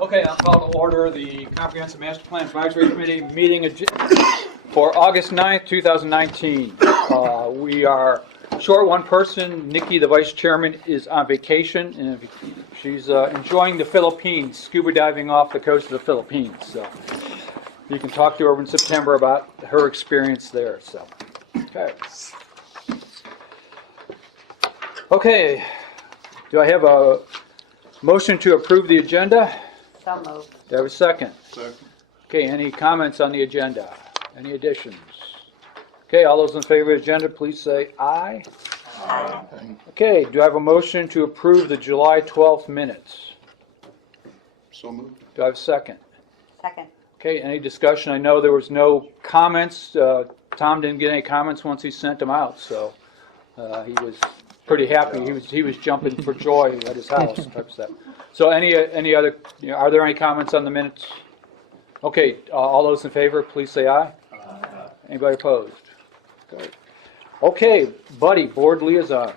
Okay, I'll call to order the Comprehensive Master Plan Advisory Committee meeting for August 9th, 2019. We are short one person. Nikki, the vice chairman, is on vacation, and she's enjoying the Philippines, scuba diving off the coast of the Philippines. So you can talk to her in September about her experience there. So, okay. Do I have a motion to approve the agenda? So moved. Do I have a second? Second. Okay, any comments on the agenda? Any additions? Okay, all those in favor of the agenda, please say aye. Aye. Okay, do I have a motion to approve the July 12th minutes? So moved. Do I have a second? Second. Okay, any discussion? I know there was no comments. Tom didn't get any comments once he sent them out, so he was pretty happy. He was jumping for joy at his house type of stuff. So any other? Are there any comments on the minutes? Okay, all those in favor, please say aye. Aye. Anybody opposed? Great. Okay, Buddy, board liaison.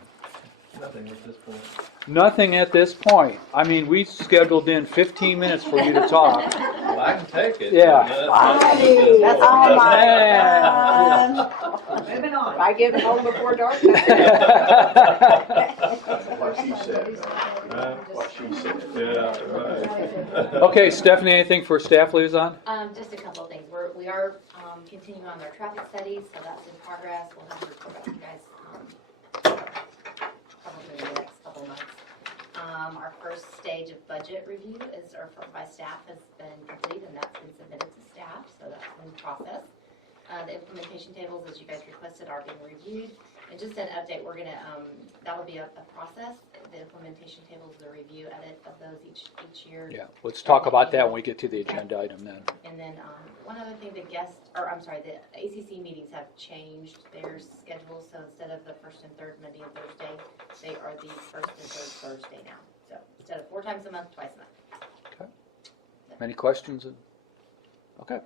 Nothing at this point. Nothing at this point. I mean, we scheduled in 15 minutes for you to talk. Well, I can take it. Yeah. That's all Man. mine. Moving on. I get home before dark. What she said. What she said. Yeah, right. Okay, Stephanie, anything for staff liaison? Just a couple of things. We are continuing on our traffic studies, so that's in progress. We'll have to report back to you guys probably in the next couple of months. Our first stage of budget review by staff has been complete, and that's been submitted to staff, so that's in process. The implementation tables, as you guys requested, are being reviewed. And just an update, we're gonna that'll be a process. The implementation tables, the review edit of those each year. Yeah, let's talk about that when we get to the agenda item then. And then one other thing, the ACC meetings have changed their schedule, so instead of the first and third Monday and Thursday, they are the first and third Thursday now. So instead of 4 times a month, twice a month. Okay. Any questions? Okay.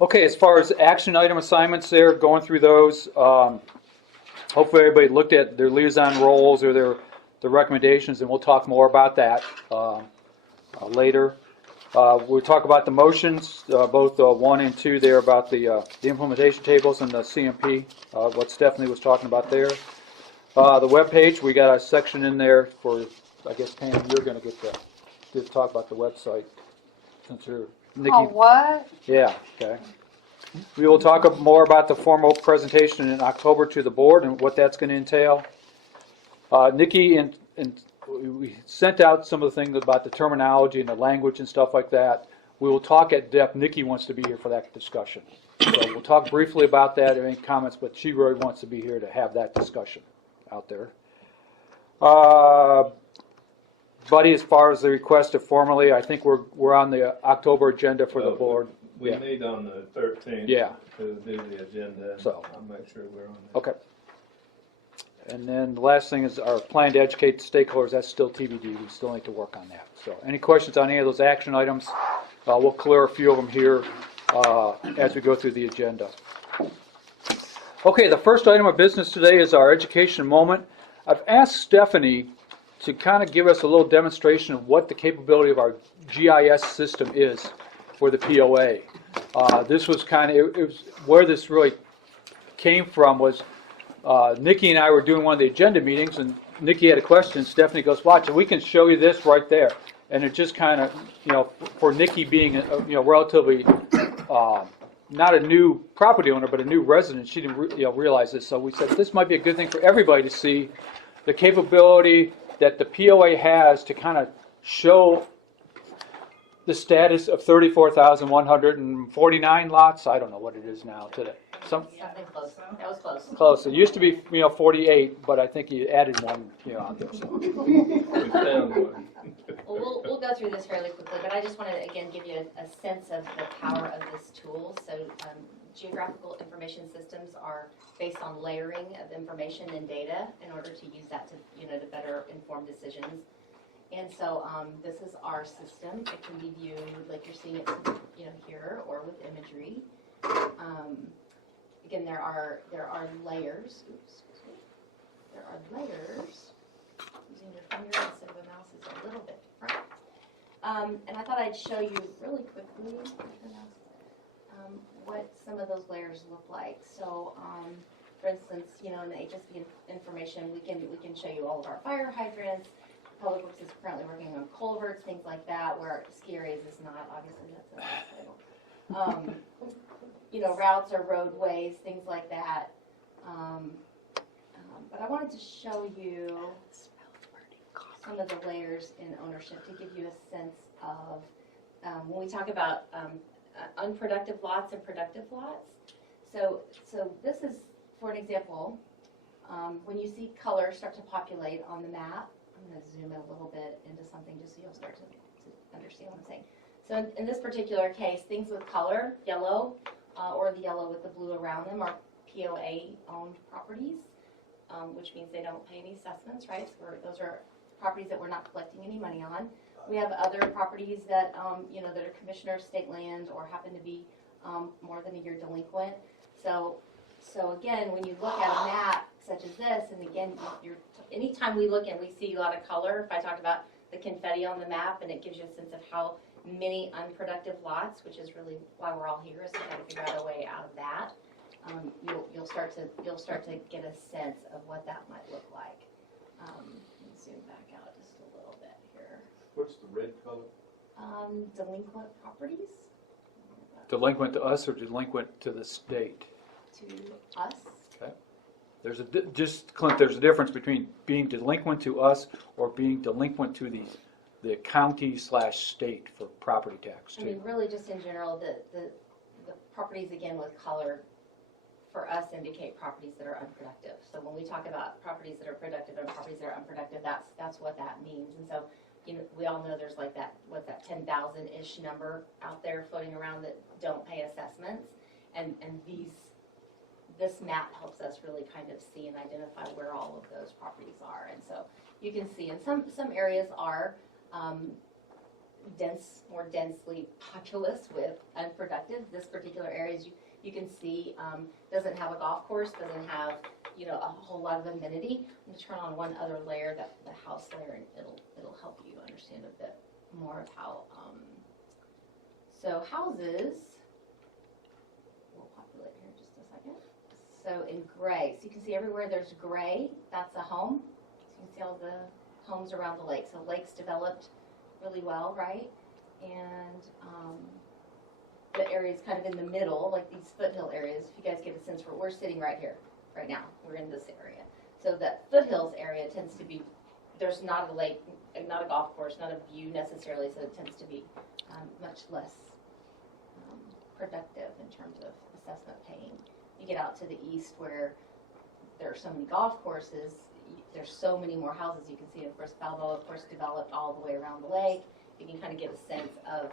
Okay, as far as action item assignments there, going through those, hopefully everybody looked at their liaison roles or their recommendations, and we'll talk more about that later. We'll talk about the motions, both 1 and 2 there, about the implementation tables and the CMP, what Stephanie was talking about there. The web page, we got a section in there for, I guess, Pam, you're going to get to talk about the website since you're Nikki. Oh, what? Yeah, okay. We will talk more about the formal presentation in October to the board and what that's going to entail. Nikki and we sent out some of the things about the terminology and the language and stuff like that. We will talk at depth. Nikki wants to be here for that discussion. So we'll talk briefly about that, any comments, but she really wants to be here to have that discussion out there. Buddy, as far as the request of formally, I think we're on the October agenda for the board. We meet on the 13th Yeah. to do the agenda. So. I'll make sure we're on that. Okay. And then the last thing is our plan to educate the stakeholders. That's still TBD. We still need to work on that. So any questions on any of those action items? We'll clear a few of them here as we go through the agenda. Okay, the first item of business today is our education moment. I've asked Stephanie to kind of give us a little demonstration of what the capability of our GIS system is for the POA. This was kind of, it was where this really came from was Nikki and I were doing one of the agenda meetings, and Nikki had a question. Stephanie goes, watch, and we can show you this right there. And it just kind of, for Nikki being, relatively not a new property owner, but a new resident, she didn't realize this. So we said this might be a good thing for everybody to see the capability that the POA has to kind of show the status of 34,149 lots. I don't know what it is now today. Something close. That was close. Close. It used to be 48, but I think you added one on there. So. We found one. Well, we'll go through this fairly quickly, but I just want to again give you a sense of the power of this tool. So geographical information systems are based on layering of information and data in order to use that to to better inform decisions. And so this is our system. It can be viewed like you're seeing it here or with imagery. Again, there are layers. Oops, excuse me. There are layers. Using your finger instead of a mouse is a little bit different. And I thought I'd show you really quickly what some of those layers look like. So, for instance, in the HSV information, we can show you all of our fire hydrants. Public Works is currently working on culverts, things like that, where ski areas is not, obviously, that's a title. Routes or roadways, things like that. But I wanted to show you some of the layers in ownership to give you a sense of, when we talk about unproductive lots and productive lots. So this is, for an example, when you see color start to populate on the map, I'm going to zoom in a little bit into something just so you'll start to understand what I'm saying. So in this particular case, things with color, yellow, or the yellow with the blue around them, are POA-owned properties, which means they don't pay any assessments, right? So those are properties that we're not collecting any money on. We have other properties that, that are commissioner state land or happen to be more than a year delinquent. So again, when you look at a map such as this, and again, anytime we look and we see a lot of color, if I talk about the confetti on the map, and it gives you a sense of how many unproductive lots, which is really why we're all here, is to try to figure out a way out of that. You'll start to get a sense of what that might look like. Let me zoom back out just a little bit here. What's the red color? Delinquent properties. Delinquent to us or delinquent to the state? To us. Okay. There's Clint, there's a difference between being delinquent to us or being delinquent to the county/state for property tax I too. mean, really, just in general, the properties again with color for us indicate properties that are unproductive. So when we talk about properties that are productive and properties that are unproductive, that's what that means. And so, we all know there's like that 10,000-ish number out there floating around that don't pay assessments, and this map helps us really kind of see and identify where all of those properties are. And so you can see, and some areas are more densely populous with unproductive. This particular area, as you can see, doesn't have a golf course, doesn't have a whole lot of amenity. I'm going to turn on one other layer, the house layer, and it'll help you understand a bit more of how. So houses, we'll populate here in just a second. So in gray, so you can see everywhere there's gray, that's a home. So you can see all the homes around the lake. So lakes developed really well, right? And the areas kind of in the middle, like these foothill areas, if you guys get a sense for, we're sitting right here, right now. We're in this area. So that foothills area tends to be, there's not a lake, not a golf course, not a view necessarily, so it tends to be much less productive in terms of assessment paying. You get out to the east where there are so many golf courses, there's so many more houses you can see. Of course, Balboa, of course, developed all the way around the lake. You can kind of get a sense of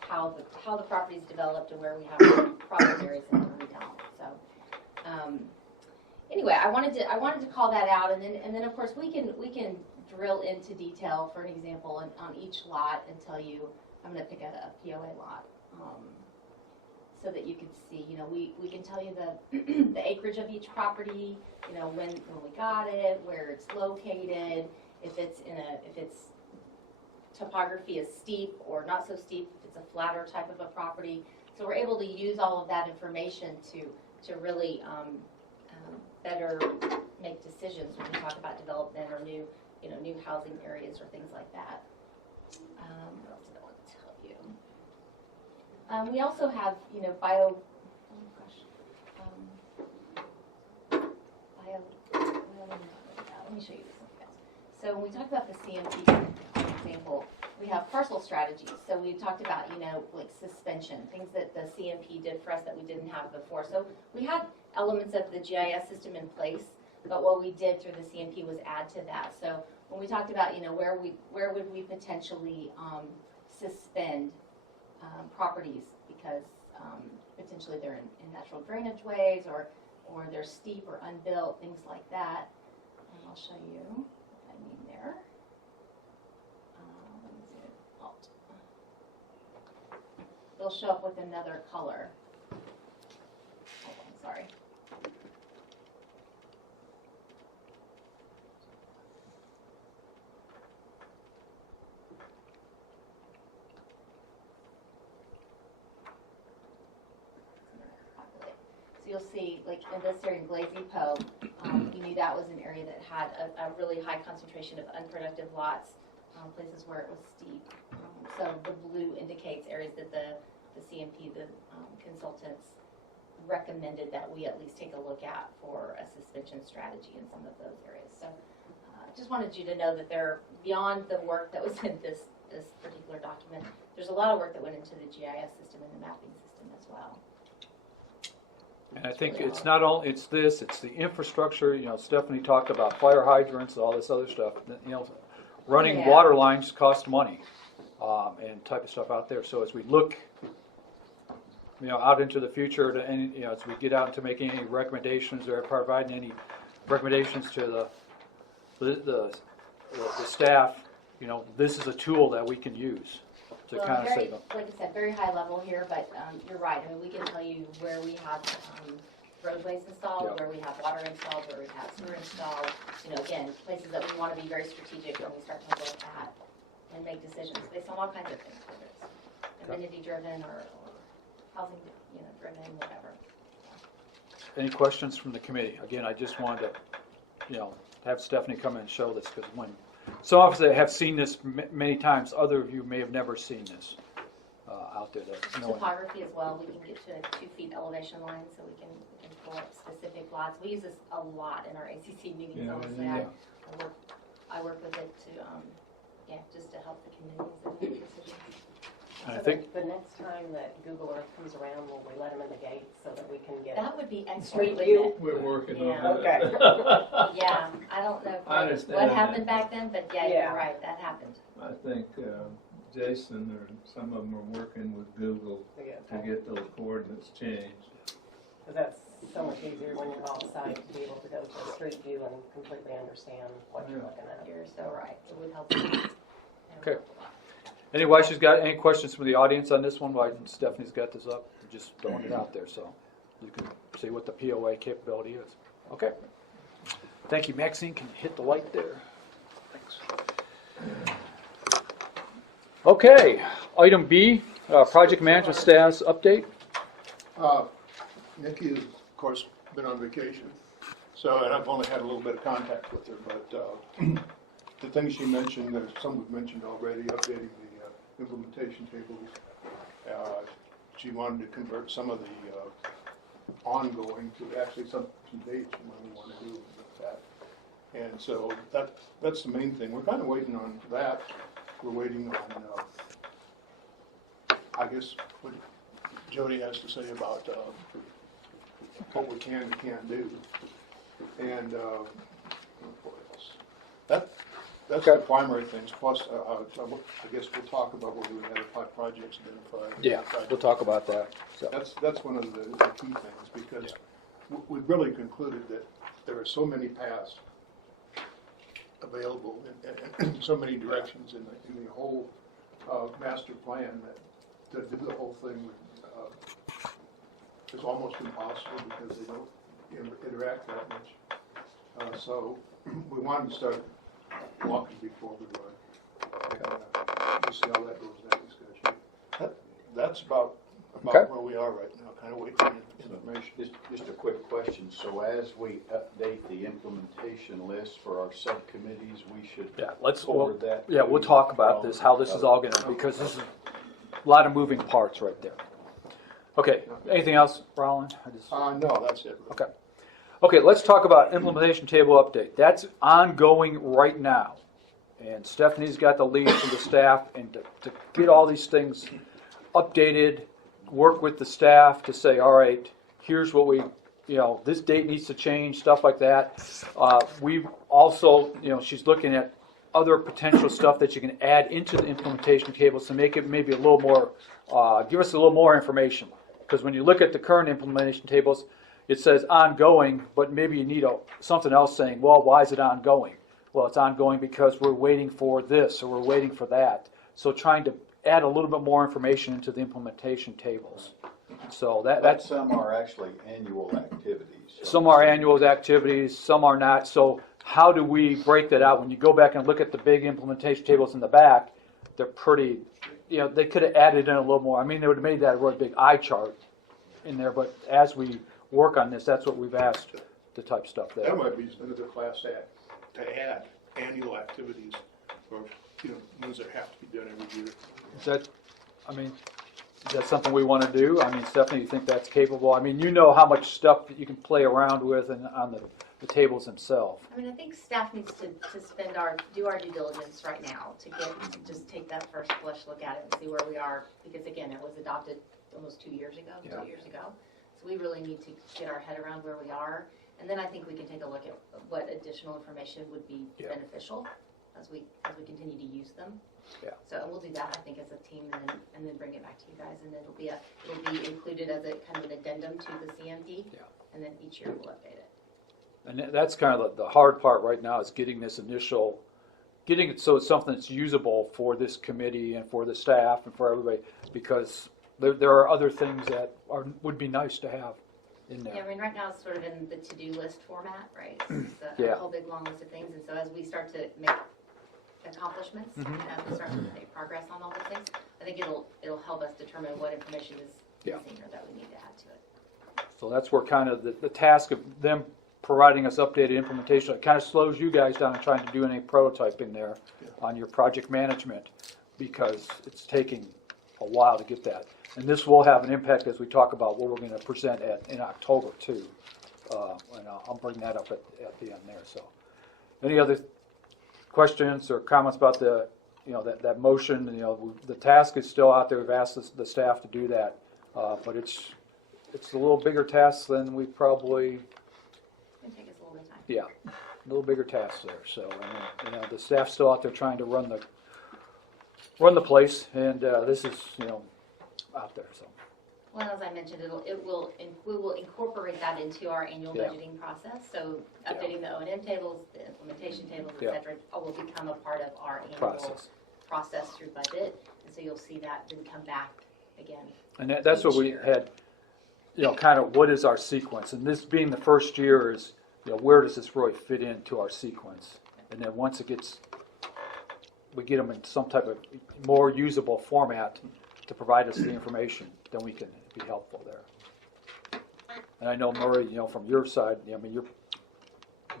how the properties developed and where we have problem areas and where we don't. So anyway, I wanted to call that out, and then of course we can drill into detail. For an example, on each lot, and tell you, I'm going to pick a POA lot. So that you can see, we can tell you the acreage of each property, when we got it, where it's located, if its topography is steep or not so steep, if it's a flatter type of a property. So we're able to use all of that information to really better make decisions when we talk about development or new housing areas or things like that. What else did I want to tell you? We also have, let me show you this one, guys. So when we talk about the CMP, for example, we have parcel strategies. So we talked about, like suspension, things that the CMP did for us that we didn't have before. So we had elements of the GIS system in place, but what we did through the CMP was add to that. So when we talked about, where would we potentially suspend properties because potentially they're in natural drainage ways or they're steep or unbuilt, things like that. And I'll show you what I mean there. Let me see it. Alt. They'll show up with another color. Hold on, sorry. like in this area in Glazy-Po, we knew that was an area that had a really high concentration of unproductive lots, places where it was steep. So the blue indicates areas that the CMP, the consultants, recommended that we at least take a look at for a suspension strategy in some of those areas. So just wanted you to know that they're beyond the work that was in this particular document. There's a lot of work that went into the GIS system and the mapping system as well. And I think it's not only, it's this, it's the infrastructure, you know, Stephanie talked about fire hydrants, all this other stuff, you know, running water lines cost money, and type of stuff out there. So as we look, you know, out into the future, to any, you know, as we get out into making any recommendations or providing any recommendations to the staff, you know, this is a tool that we can use to kind of save them. Like I said, very high level here, but you're right. I mean, we can tell you where we have roadways installed, where we have water installed, where we have sewer installed. You know, again, places that we want to be very strategic when we start to look at and make decisions based on all kinds of things, whether it's amenity driven or housing, you know, driven, whatever. Any questions from the committee? Again, I just wanted to, you know, have Stephanie come in and show this, because when some of us have seen this many times, other of you may have never seen this out there. Topography as well, we can get to a 2 feet elevation line, so we can pull up specific lots. We use this a lot in our ACC meetings. Honestly, I work with it to, just to help the communities make decisions. And I So think the next time that Google Earth comes around, will we let them in the gate so that we can get That would be excellent, Street wouldn't view? it? We're working Yeah. on that. Okay. Yeah, I don't know I understand what that. happened back then, but yeah, Yeah. you're right, that happened. I think Jason or some of them are working with Google to get those coordinates changed. Because that's so much easier when you're off site to be able to go to a street view and completely understand what you're looking at. You're so right, it would help. It would Okay. help a lot. anyway, she's got any questions from the audience on this one? Why Stephanie's got this up, just throwing it out there so you can see what the POA capability is. Okay. Thank you, Maxine. Can you hit the light there? Thanks. Okay, item B, project management status update. Nikki has, of course, been on vacation, so, and I've only had a little bit of contact with her, but the things she mentioned, there's some we've mentioned already, updating the implementation tables. She wanted to convert some of the ongoing to actually some dates when we want to do with that. And so that's the main thing. We're kind of waiting on that. We're waiting on, I guess, what Jody has to say about what we can and can't do. And what else? That's the primary things. Plus, I guess we'll talk about what we would have 5 projects identified. Yeah, we'll talk about that. So. That's one of the key things, because we've really concluded that there are so many paths available in so many directions in the whole master plan that to do the whole thing is almost impossible, because they don't interact that much. So we wanted to start walking before we run. We'll see how that goes in that discussion. That's about Okay. where we are right now, kind of waiting for information. Just a quick question. So as we update the implementation list for our subcommittees, we should forward that? Yeah, we'll talk about this, how this is all going to, because this is a lot of moving parts right there. Okay, anything else, Rolland? No, that's it. Okay. Okay, let's talk about implementation table update. That's ongoing right now. And Stephanie's got the lead from the staff, and to get all these things updated, work with the staff to say, all right, here's what we, you know, this date needs to change, stuff like that. We've also, you know, she's looking at other potential stuff that you can add into the implementation tables to make it maybe a little more, give us a little more information. Because when you look at the current implementation tables, it says ongoing, but maybe you need something else saying, well, why is it ongoing? Well, it's ongoing because we're waiting for this or we're waiting for that. So trying to add a little bit more information into the implementation tables. So that's Some are actually annual activities. some are annual activities, some are not. So how do we break that out? When you go back and look at the big implementation tables in the back, they're pretty, you know, they could have added in a little more. I mean, they would have made that a really big eye chart in there, but as we work on this, that's what we've asked, the type stuff That there. might be another class to add annual activities or, ones that have to be done every year. Is that, I mean, is that something we want to do? I mean, Stephanie, you think that's capable? I mean, you know how much stuff that you can play around with and on the tables themselves. I mean, I think staff needs to do our due diligence right now to just take that first flush look at it and see where we are, because again, it was adopted almost 2 years ago, Yeah. 2 years ago. So we really need to get our head around where we are, and then I think we can take a look at what additional information would be Yeah. beneficial as we continue to use them. Yeah. So we'll do that, I think, as a team, and then bring it back to you guys, and then it'll be included as a kind of an addendum to the CMP, Yeah. and then each year we'll update it. And that's kind of the hard part right now is getting it so it's something that's usable for this committee and for the staff and for everybody, because there are other things that would be nice to have in Yeah, there. I mean, right now it's sort of in the to-do list format, right? It's Yeah. a whole big long list of things, and so as we start to make accomplishments, Mm-hmm. and as we start to make progress on all those things, I think it'll help us determine what information is Yeah. missing or that we need to add to it. So that's where kind of the task of them providing us updated implementation, it kind of slows you guys down in trying to do any prototyping there on your project management, because it's taking a while to get that. And this will have an impact as we talk about what we're going to present in October too. And I'll bring that up at the end there. So, any other questions or comments about that motion? The task is still out there. We've asked the staff to do that, but it's a little bigger task than we probably. It's going to take us a little bit of time. Yeah, a little bigger task there. So, I mean, the staff's still out there trying to run the place, and this is, out there. So, Well, as I mentioned, we will incorporate that into our annual Yeah. budgeting process. So updating the O&M tables, the implementation tables, et Yeah. cetera, will become a part of our annual process through budget. And so you'll see that then come back again. And that's what we had. Kind of what is our sequence? And this being the first year is, where does this really fit into our sequence? And then once we get them in some type of more usable format to provide us the information, then we can be helpful there. And I know, Murray, from your side,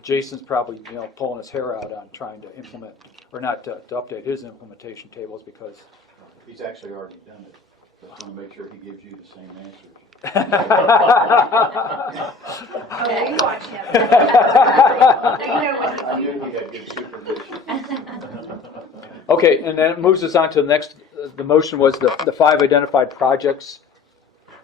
Jason's probably, pulling his hair out on trying to implement, or not to update his implementation tables because. He's actually already done it. Just want to make sure he gives you the same answers. Okay, watch him. I knew he had good supervision. Okay, and then it moves us on to the next, the motion was the 5 identified projects.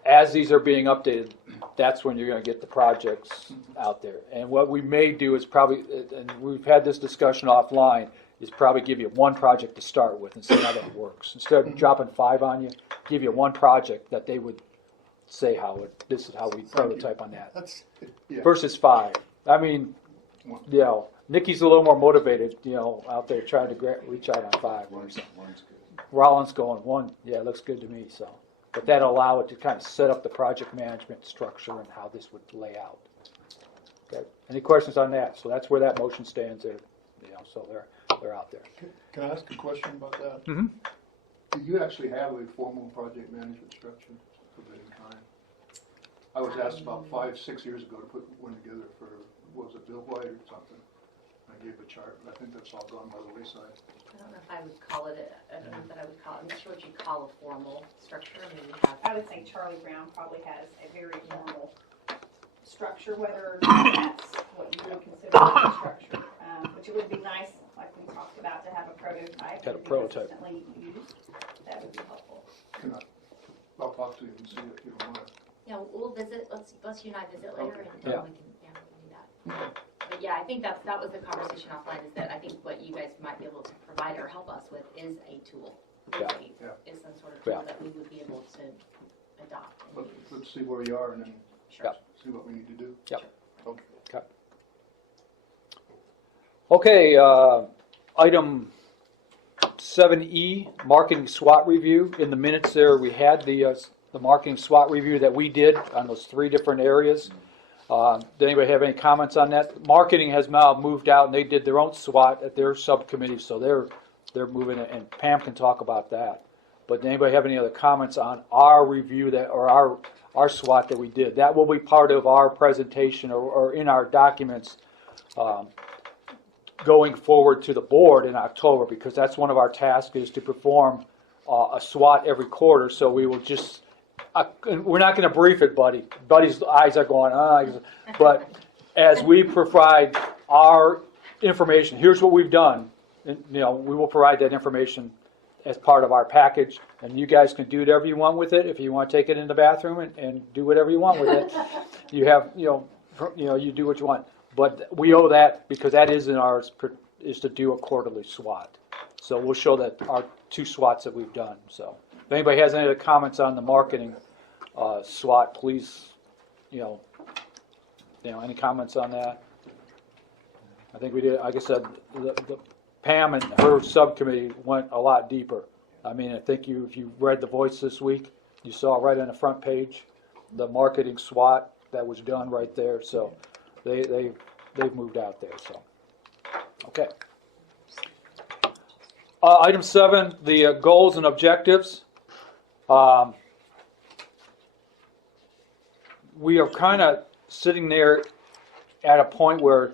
As these are being updated, that's when you're going to get the projects out there. And what we may do is probably, and we've had this discussion offline, is probably give you one project to start with and see how that works. Instead of dropping 5 on you, give you one project that they would say this is how we prototype on that. That's, yeah. Versus 5. I mean, Nikki's a little more motivated, out there trying to reach out on 5. One's good. Rolland's going 1, yeah, it looks good to me, so. But that'll allow it to kind of set up the project management structure and how this would lay out. Okay, any questions on that? So that's where that motion stands there, so they're out there. Can I ask a question about that? Mm-hmm. Do you actually have a formal project management structure of any kind? I was asked about 5-6 years ago to put one together for, what was it, Bill White or something? I gave a chart, but I think that's all gone by the wayside. I don't know if I would call it, I don't know that I would call it, I'm not sure what you'd call a formal structure. I mean, we have. I would say Charlie Brown probably has a very formal structure, whether that's what you would consider a structure. Which it would be nice, like we talked about, to have a prototype. Got a to be prototype. consistently used. That would be helpful. I'll talk to you and see if you don't mind. Yeah, we'll visit, let's you and I visit later, and Yeah. we can do that. But yeah, I think that was the conversation offline, is that I think what you guys might be able to provide or help us with is a tool. Is some sort of tool that we would be able to adopt and use. Let's see where you are and then Sure. see what we need to do. Yep. Okay. Okay, item 7E, marketing SWOT review. In the minutes there, we had the marketing SWOT review that we did on those 3 different areas. Does anybody have any comments on that? Marketing has now moved out and they did their own SWOT at their subcommittee, so they're moving it, and Pam can talk about that. But anybody have any other comments on our review that, or our SWOT that we did? That will be part of our presentation or in our documents going forward to the board in October, because that's one of our tasks, is to perform a SWOT every quarter. So we will just, we're not going to brief it, Buddy. Buddy's eyes are going, but as we provide our information, here's what we've done, and, we will provide that information as part of our package, and you guys can do whatever you want with it. If you want to take it in the bathroom and do whatever you want with it, you have, you do what you want. But we owe that, because that is in ours, is to do a quarterly SWOT. So we'll show that our 2 SWOTs that we've done. So if anybody has any other comments on the marketing SWOT, please, any comments on that? I think we did, like I said, the Pam and her subcommittee went a lot deeper. I mean, I think if you read The Voice this week, you saw right on the front page the marketing SWOT that was done right there. So they've moved out there. So okay. Item 7, the goals and objectives. We are kind of sitting there at a point where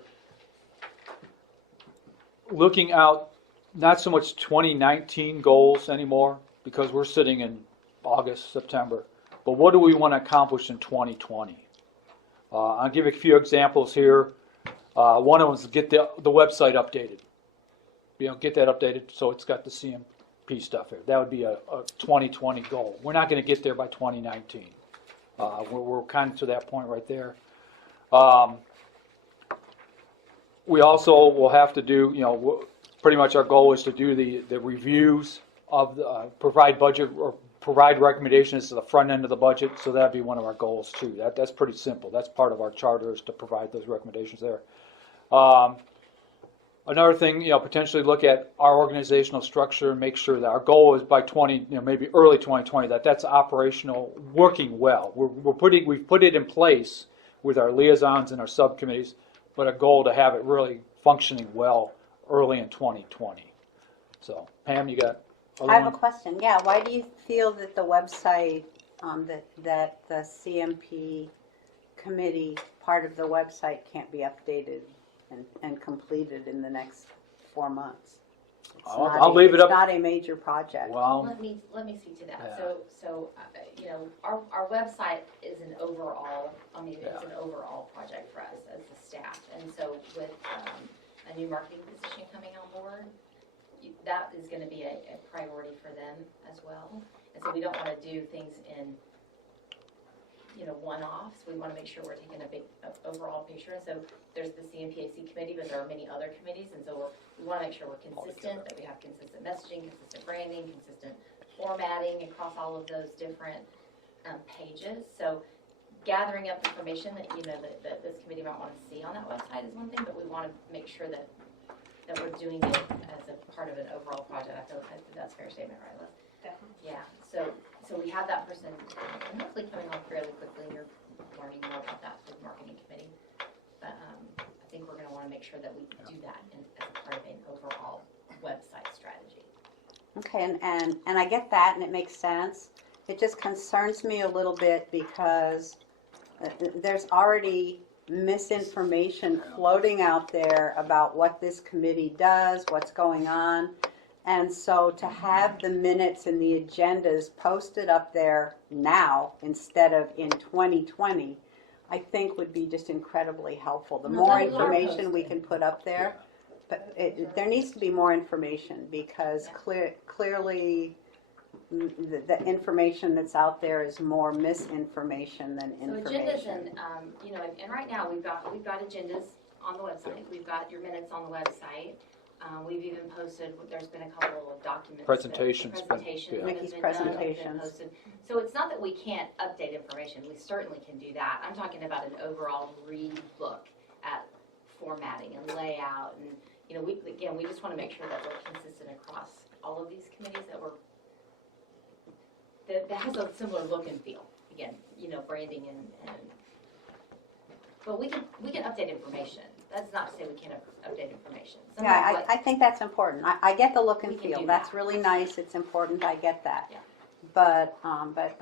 looking out, not so much 2019 goals anymore, because we're sitting in August, September, but what do we want to accomplish in 2020? I'll give you a few examples here. One of them is get the website updated. Get that updated so it's got the CMP stuff here. That would be a 2020 goal. We're not going to get there by 2019. We're kind of to that point right there. We also will have to do, pretty much our goal is to do the reviews of the, provide budget or provide recommendations to the front end of the budget. So that'd be one of our goals too. That's pretty simple. That's part of our charter, is to provide those recommendations there. Another thing, potentially look at our organizational structure and make sure that our goal is by maybe early 2020, that's operational, working well. We've put it in place with our liaisons and our subcommittees, but a goal to have it really functioning well early in 2020. So, Pam, you got I have a question. Yeah, why do you feel that the website, that the CMP committee part of the website can't be updated and completed in the next 4 months? I'll leave it up. It's not a major project. Well, Let me speak to that. Yeah. So our website is an overall. It's an overall project for us as the staff. And so with a new marketing position coming on board, that is going to be a priority for them as well. And so we don't want to do things in one-offs. We want to make sure we're taking a big overall picture. And so there's the CMPAC committee, but there are many other committees, and so we want to make sure we're consistent, that we have consistent messaging, consistent branding, consistent formatting across all of those different pages. So gathering up information that that this committee might want to see on that website is one thing, but we want to make sure that we're doing it as a part of an overall project. I feel like that's a fair statement, right, Liz? Definitely. Yeah. So we have that person hopefully coming on fairly quickly. You're learning more about that through the marketing committee. But I think we're going to want to make sure that we do that as part of an overall website strategy. Okay, and I get that, and it makes sense. It just concerns me a little bit because there's already misinformation floating out there about what this committee does, what's going on. And so to have the minutes and the agendas posted up there now instead of in 2020, I think would be just incredibly helpful. The more information we can put up there, but there needs to be more information, because clearly the information that's out there is more misinformation than information. So agendas and right now we've got agendas on the website. We've got your minutes on the website. We've even posted. There's been a couple of documents. Presentations. Mickey's presentations. So it's not that we can't update information. We certainly can do that. I'm talking about an overall re-look at formatting and layout, and we just want to make sure that we're consistent across all of these committees, that has a similar look and feel. Again, branding and but we can update information. That's not to say we can't update information. Some Yeah, of what- I think that's important. I get the look and We can feel. do That's that. really nice. It's important. I get that. Yeah. But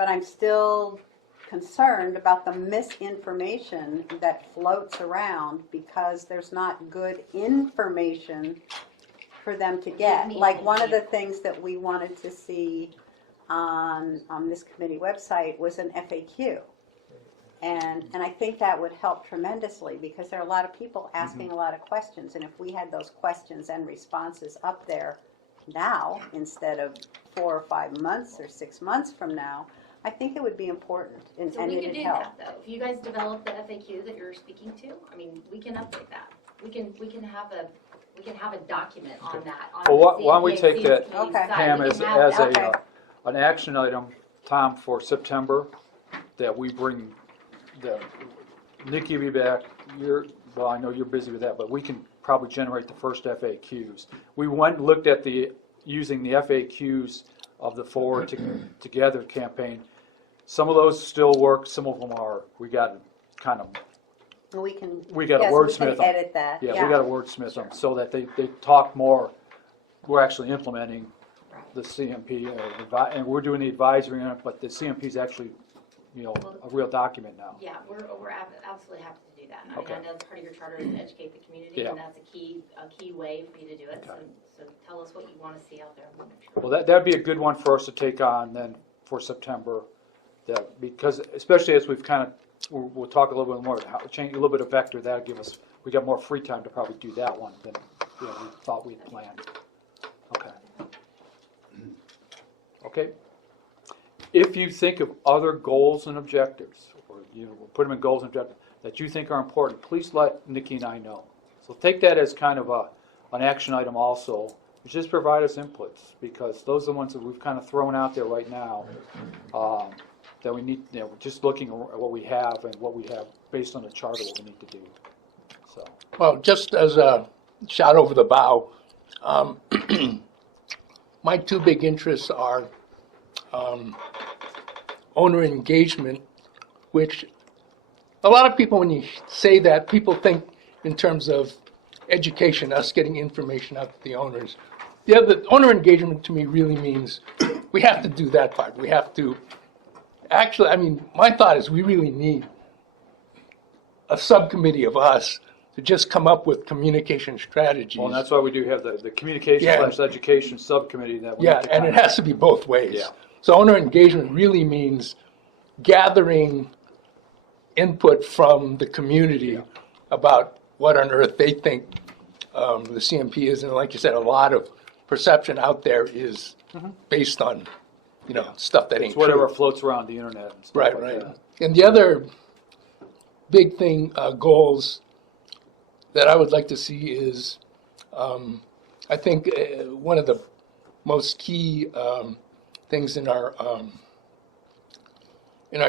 I'm still concerned about the misinformation that floats around because there's not good information for them to get. me Like an one of the example. things that we wanted to see on this committee website was an FAQ. And I think that would help tremendously because there are a lot of people asking a lot of questions. And if we had those questions and responses up there now instead of 4 or 5 months or 6 months from now, I think it would be important and So we could it'd do help. that though. If you guys develop the FAQ that you're speaking to, I mean, we can update that. We can have a document on that. On Well, the why don't we CMPAC take that, community Okay. site. Pam, We as can have that. Okay. an action item, Tom, for September, that we bring Nikki will be back, well, I know you're busy with that, but we can probably generate the first FAQs. We went and looked at using the FAQs of the Forward Together campaign. Some of those still work, some of them we got kind of, We can, we got to yes, wordsmith we them. can edit that. Yeah, we got to wordsmith them so that they talk more, we're actually implementing the CMP, and we're doing the advisory on it, but the CMP is actually, a real document now. Yeah, we're absolutely happy to do that. I mean, Okay. I know part of your charter is to educate the community, Yeah. and that's a key way for you to do it. Okay. So tell us what you want to see out there. We'll make sure. Well, that'd be a good one for us to take on then for September, because especially as we've kind of, we'll talk a little bit more, change a little bit of vector, that'll give us, we got more free time to probably do that one than we thought we'd planned. Okay. Okay. If you think of other goals and objectives, or we'll put them in goals and objectives that you think are important, please let Nikki and I know. So take that as kind of an action item also. Just provide us inputs, because those are the ones that we've kind of thrown out there right now, that we need, just looking at what we have and what we have based on the charter, what we need to do. So, Well, just as a shot over the bow, my two big interests are owner engagement, which a lot of people, when you say that, people think in terms of education, us getting information out to the owners. The owner engagement to me really means we have to do that part. We have to, actually, I mean, my thought is we really need a subcommittee of us to just come up with communication strategies. well, and that's why we do have the communication Yeah. / education subcommittee that we Yeah, need to and it kind of- has to be both ways. Yeah. So owner engagement really means gathering input from the community about what on earth they think the CMP is. And like you said, a lot of perception out there is based on, stuff that ain't It's whatever true. floats around the internet and stuff Right, like right. that. And the other big thing, goals that I would like to see is, I think one of the most key things in our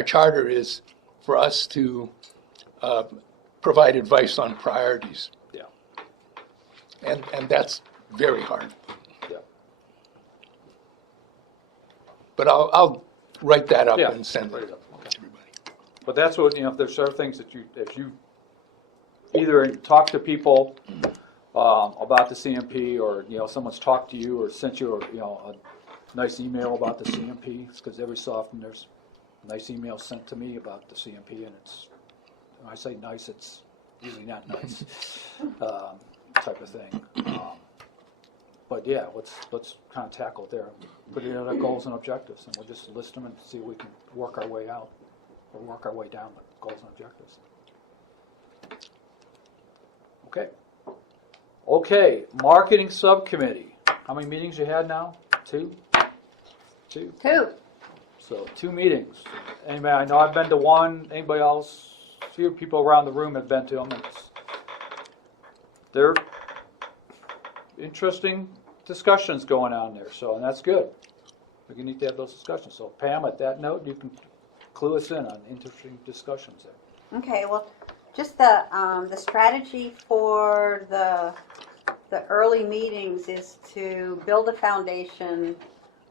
charter is for us to provide advice on priorities, Yeah, and that's very hard. yeah. But I'll write that up Yeah, and send write it it up, to everybody. But that's what, if there's certain things that you either talk to people about the CMP, or, someone's talked to you or sent you, a nice email about the CMP, because every so often there's nice emails sent to me about the CMP, and when I say nice, it's usually not nice, type of thing. But yeah, let's kind of tackle it there. Put it in our goals and objectives, and we'll just list them and see if we can work our way out, or work our way down the goals and objectives. Okay. Okay, marketing subcommittee. How many meetings you had now? Two? Two. So 2 meetings. Anybody, I know I've been to one. Anybody else? A few people around the room have been to them. They're interesting discussions going on there, and that's good. We need to have those discussions. So Pam, at that note, you can clue us in on interesting discussions there. Okay, well, just the strategy for the early meetings is to build a foundation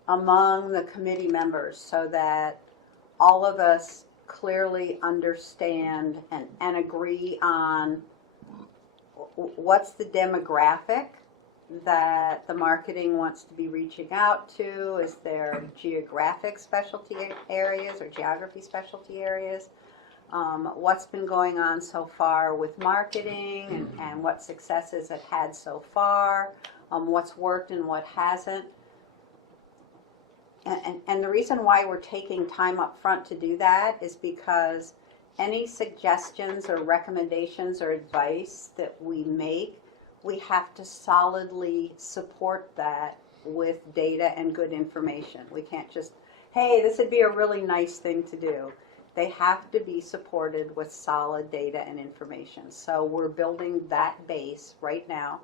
among the committee members so that all of us clearly understand and agree on what's the demographic that the marketing wants to be reaching out to? Is there geographic specialty areas or geography specialty areas? What's been going on so far with marketing and what successes it had so far? What's worked and what hasn't? And the reason why we're taking time up front to do that is because any suggestions or recommendations or advice that we make, we have to solidly support that with data and good information. We can't just, hey, this would be a really nice thing to do. They have to be supported with solid data and information. So we're building that base right now.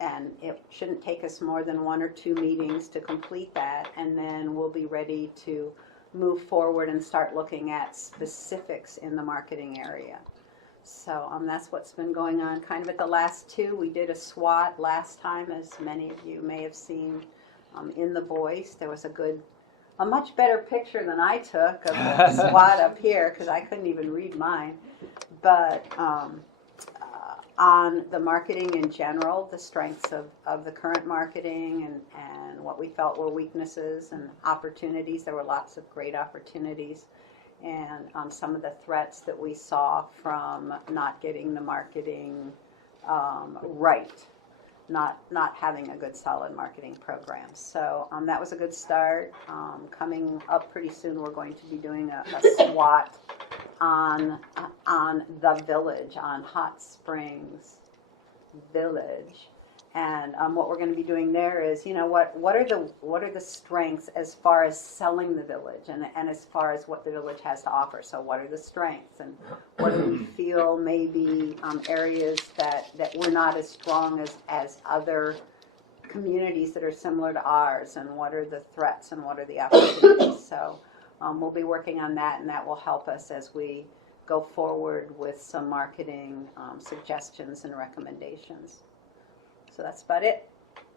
And it shouldn't take us more than 1 or 2 meetings to complete that. And then we'll be ready to move forward and start looking at specifics in the marketing area. So that's what's been going on kind of at the last 2. We did a SWOT last time, as many of you may have seen in the Voice. There was a much better picture than I took of the SWOT up here because I couldn't even read mine. But on the marketing in general, the strengths of the current marketing and what we felt were weaknesses and opportunities. There were lots of great opportunities. And some of the threats that we saw from not getting the marketing right, not having a good solid marketing program. So that was a good start. Coming up pretty soon, we're going to be doing a SWOT on the village, on Hot Springs Village. And what we're going to be doing there is, what are the strengths as far as selling the village and as far as what the village has to offer. So what are the strengths and what do we feel may be areas that we're not as strong as other communities that are similar to ours, and what are the threats and what are the opportunities. So we'll be working on that, and that will help us as we go forward with some marketing suggestions and recommendations. So that's about it.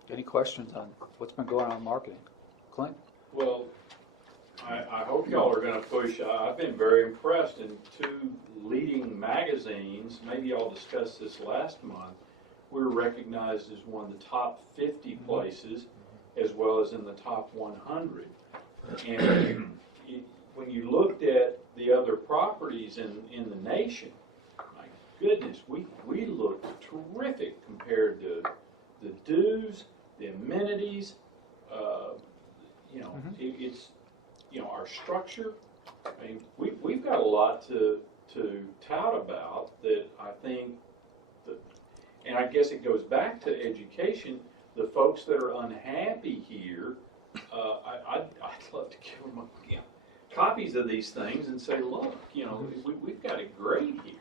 Any questions on what's been going on in marketing? Clint? Well, I hope y'all are going to push. I've been very impressed in 2 leading magazines. Maybe y'all discussed this last month. We were recognized as one of the top 50 places as well as in the top 100. And when you looked at the other properties in the nation, my goodness, we looked terrific compared to the dues, the amenities, it's, our structure. I mean, we've got a lot to tout about that I think, and I guess it goes back to education. The folks that are unhappy here, I'd love to give them copies of these things and say, look, we've got it great here.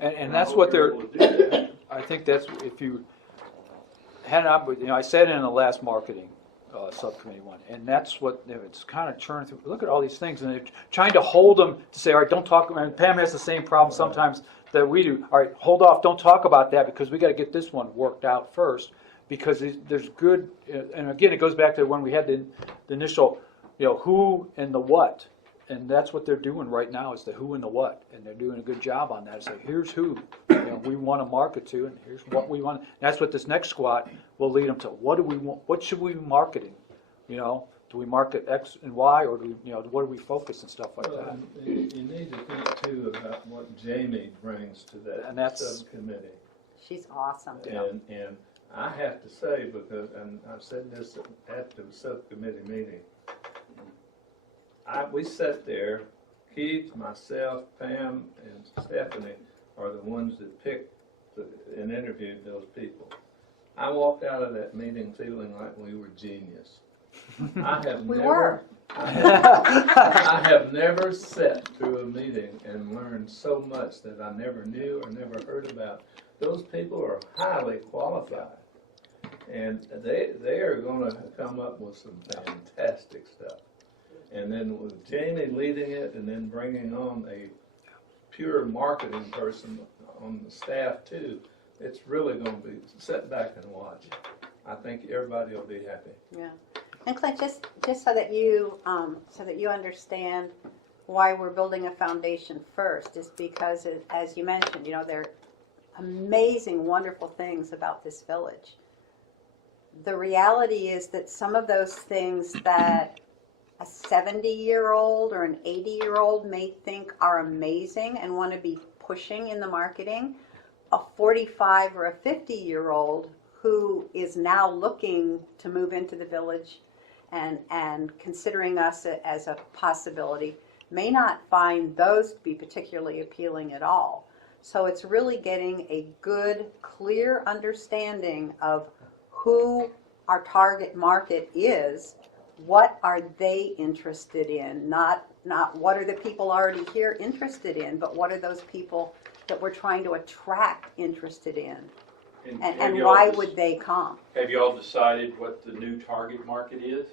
And that's what they're, I think that's, if you had an I said it in the last marketing subcommittee one, and that's what, it's kind of churning through, look at all these things, and they're trying to hold them to say, all right, don't talk, and Pam has the same problem sometimes that we do, all right, hold off, don't talk about that because we got to get this one worked out first, because there's good, and again, it goes back to when we had the initial, who and the what. And that's what they're doing right now, is the who and the what, and they're doing a good job on that. It's like, here's who we want to market to, and here's what we want. That's what this next squad will lead them to. What do we want? What should we be marketing? Do we market X and Y, or do we, what do we focus and stuff like that? You need to think too about what Jamie brings to that subcommittee. She's awesome. And I have to say, because, and I've said this at the subcommittee meeting. We sat there, Keith, myself, Pam, and Stephanie are the ones that picked and interviewed those people. I walked out of that meeting feeling like we were genius. I have never sat through a meeting and learned so much that I never knew or never heard about. Those people are highly qualified, and they are going to come up with some fantastic stuff. And then with Jamie leading it, and then bringing on a pure marketing person on the staff too, it's really going to be sit back and watch. I think everybody will be happy. Yeah, and Clint, just so that you understand, why we're building a foundation first is because, as you mentioned, there are amazing, wonderful things about this village. The reality is that some of those things that a 70-year-old or an 80-year-old may think are amazing and want to be pushing in the marketing, a 45 or a 50-year-old who is now looking to move into the village and considering us as a possibility may not find those to be particularly appealing at all. So it's really getting a good, clear understanding of who our target market is, what are they interested in, not what are the people already here interested in, but what are those people that we're trying to attract interested in, and why would they come? Have you all decided what the new target market is?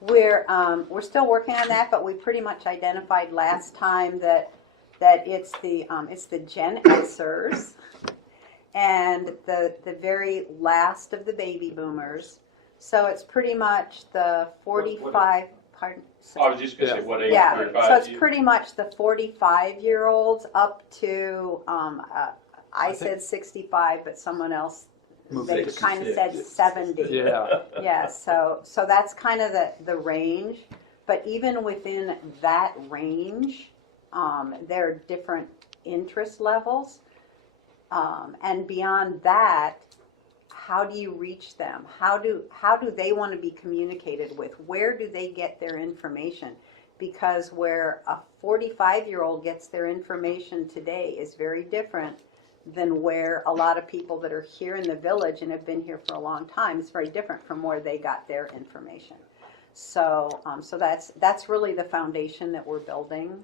We're still working on that, but we pretty much identified last time that it's the Gen Xers and the very last of the baby boomers. So it's pretty much the 45. Pardon. I was just going to say what age Yeah. 45 So it's you- pretty much the 45-year-olds up to I said 65, but someone else they kind of said 70. Yeah. Yeah, so that's kind of the range, but even within that range, there are different interest levels, and beyond that, how do you reach them? How do they want to be communicated with? Where do they get their information? Because where a 45-year-old gets their information today is very different than where a lot of people that are here in the village and have been here for a long time. It's very different from where they got their information. So that's really the foundation that we're building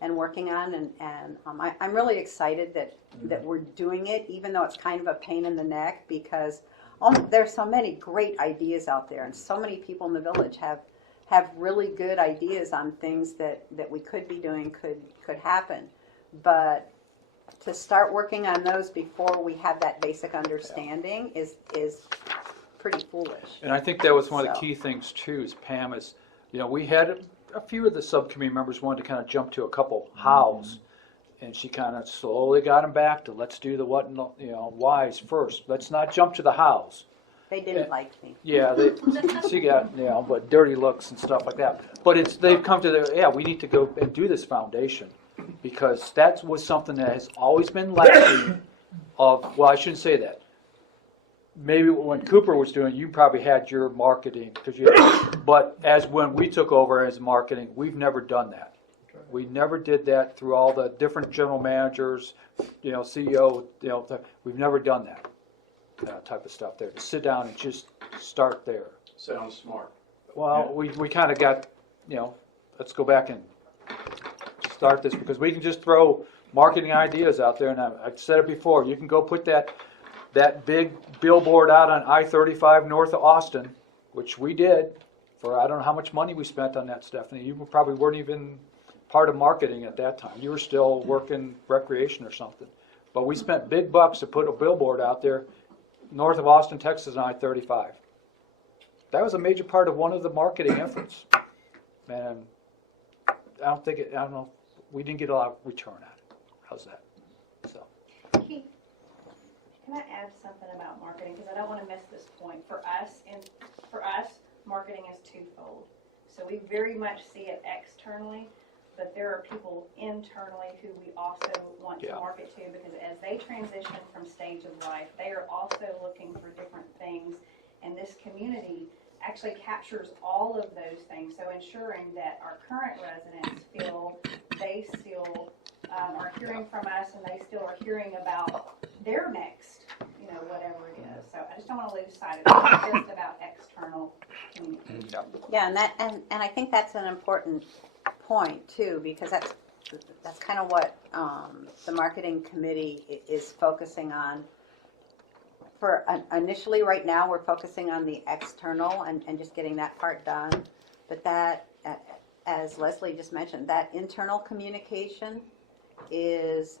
and working on, and I'm really excited that we're doing it, even though it's kind of a pain in the neck, because there's so many great ideas out there, and so many people in the village have really good ideas on things that we could be doing, could happen, but to start working on those before we have that basic understanding is pretty foolish. And I think that was one of the So- key things too, is Pam, is, we had a few of the subcommittee members wanted to kind of jump to a couple hows, and she kind of slowly got them back to let's do the what and whys first. Let's not jump to the hows. They didn't like me. Yeah, she got but dirty looks and stuff like that. But they've come to we need to go and do this foundation, because that was something that has always been lacking. I shouldn't say that. Maybe when Cooper was doing, you probably had your marketing, but as when we took over as marketing, we've never done that. We never did that through all the different general managers, CEO, we've never done that type of stuff there. To sit down and just start there. Sounds smart. Well, we kind of got, let's go back and start this, because we can just throw marketing ideas out there, and I've said it before, you can go put that big billboard out on I-35 north of Austin, which we did for, I don't know how much money we spent on that, Stephanie. You probably weren't even part of marketing at that time. You were still working recreation or something. But we spent big bucks to put a billboard out there north of Austin, Texas on I-35. That was a major part of one of the marketing efforts. And I don't know, we didn't get a lot of return on it. How's that? So. Keith, can I add something about marketing? Because I don't want to miss this point. For us, marketing is twofold. So we very much see it externally, but there are people internally who we also want to market to, because as they transition from stage of life, they are also looking for different things, and this community actually captures all of those things. So ensuring that our current residents feel they still are hearing from us, and they still are hearing about their next, whatever it is. So I just don't want to lose sight of it. It's not just about external communication. Yeah, and I think that's an important point too, because that's kind of what the marketing committee is focusing on. For initially, right now, we're focusing on the external and just getting that part done. But that, as Leslie just mentioned, that internal communication is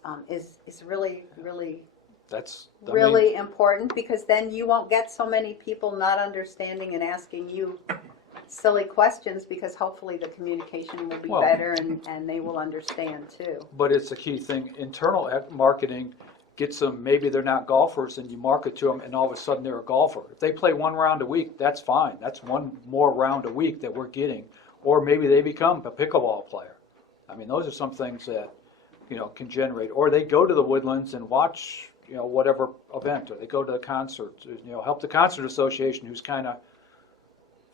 really, really, That's really important, because then you won't get so many people not understanding and asking you silly questions because hopefully the communication will be Well- better and they will understand too. But it's a key thing. Internal marketing gets them, maybe they're not golfers, and you market to them, and all of a sudden they're a golfer. If they play one round a week, that's fine. That's one more round a week that we're getting. Or maybe they become a pickleball player. I mean, those are some things that, can generate. Or they go to the Woodlands and watch, whatever event, or they go to the concert, help the concert association who's kind of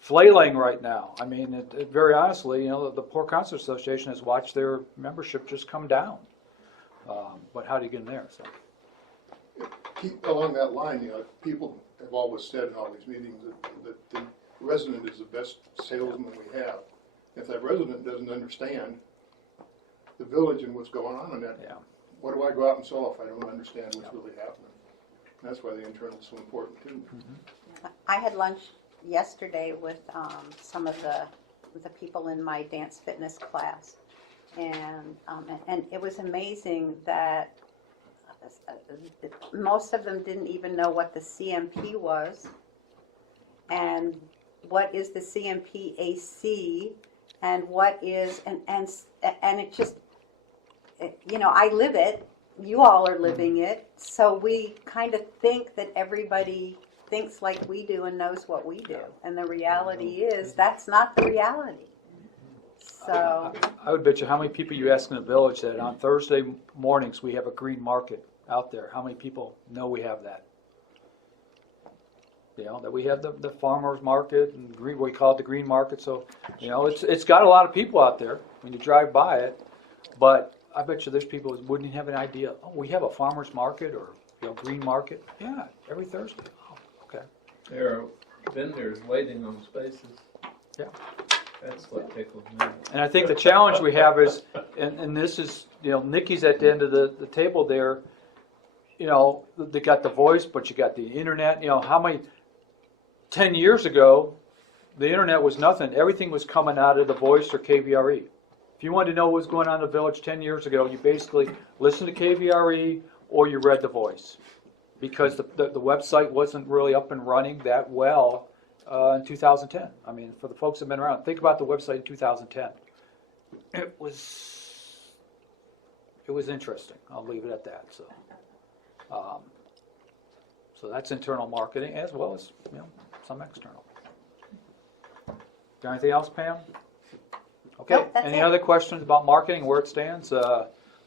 flailing right now. I mean, very honestly, the poor concert association has watched their membership just come down. But how do you get in there? So. Keep along that line, people have always said in all these meetings that the resident is the best salesman we have. If that resident doesn't understand the village and what's going on in that, Yeah. what do I go out and sell if I don't understand what's really happening? And that's why the internal is so important too. I had lunch yesterday with some of the people in my dance fitness class, and it was amazing that most of them didn't even know what the CMP was, and what is the CMPAC, and what is and it just, I live it. You all are living it, so we kind of think that everybody thinks like we do and knows what we do, and the reality is that's not the reality. So I would bet you how many people you ask in the village that on Thursday mornings we have a green market out there. How many people know we have that? That we have the farmers market and we call it the green market. So, it's got a lot of people out there when you drive by it. But I bet you there's people who wouldn't have an idea. Oh, we have a farmers market or green market. Yeah, every Thursday. Oh, okay. There are vendors waiting on spaces. Yeah. That's what tickles me. And I think the challenge we have is, and this is, Nikki's at the end of the table there. They got the voice, but you got the internet. How many? 10 years ago, the internet was nothing. Everything was coming out of the voice or KVRE. If you wanted to know what was going on in the village 10 years ago, you basically listened to KVRE or you read the voice, because the website wasn't really up and running that well in 2010. I mean, for the folks that have been around, think about the website in 2010. It was interesting. I'll leave it at that. So that's internal marketing as well as some external. Got anything else, Pam? Okay. Nope, that's Any it. other questions about marketing, where it stands?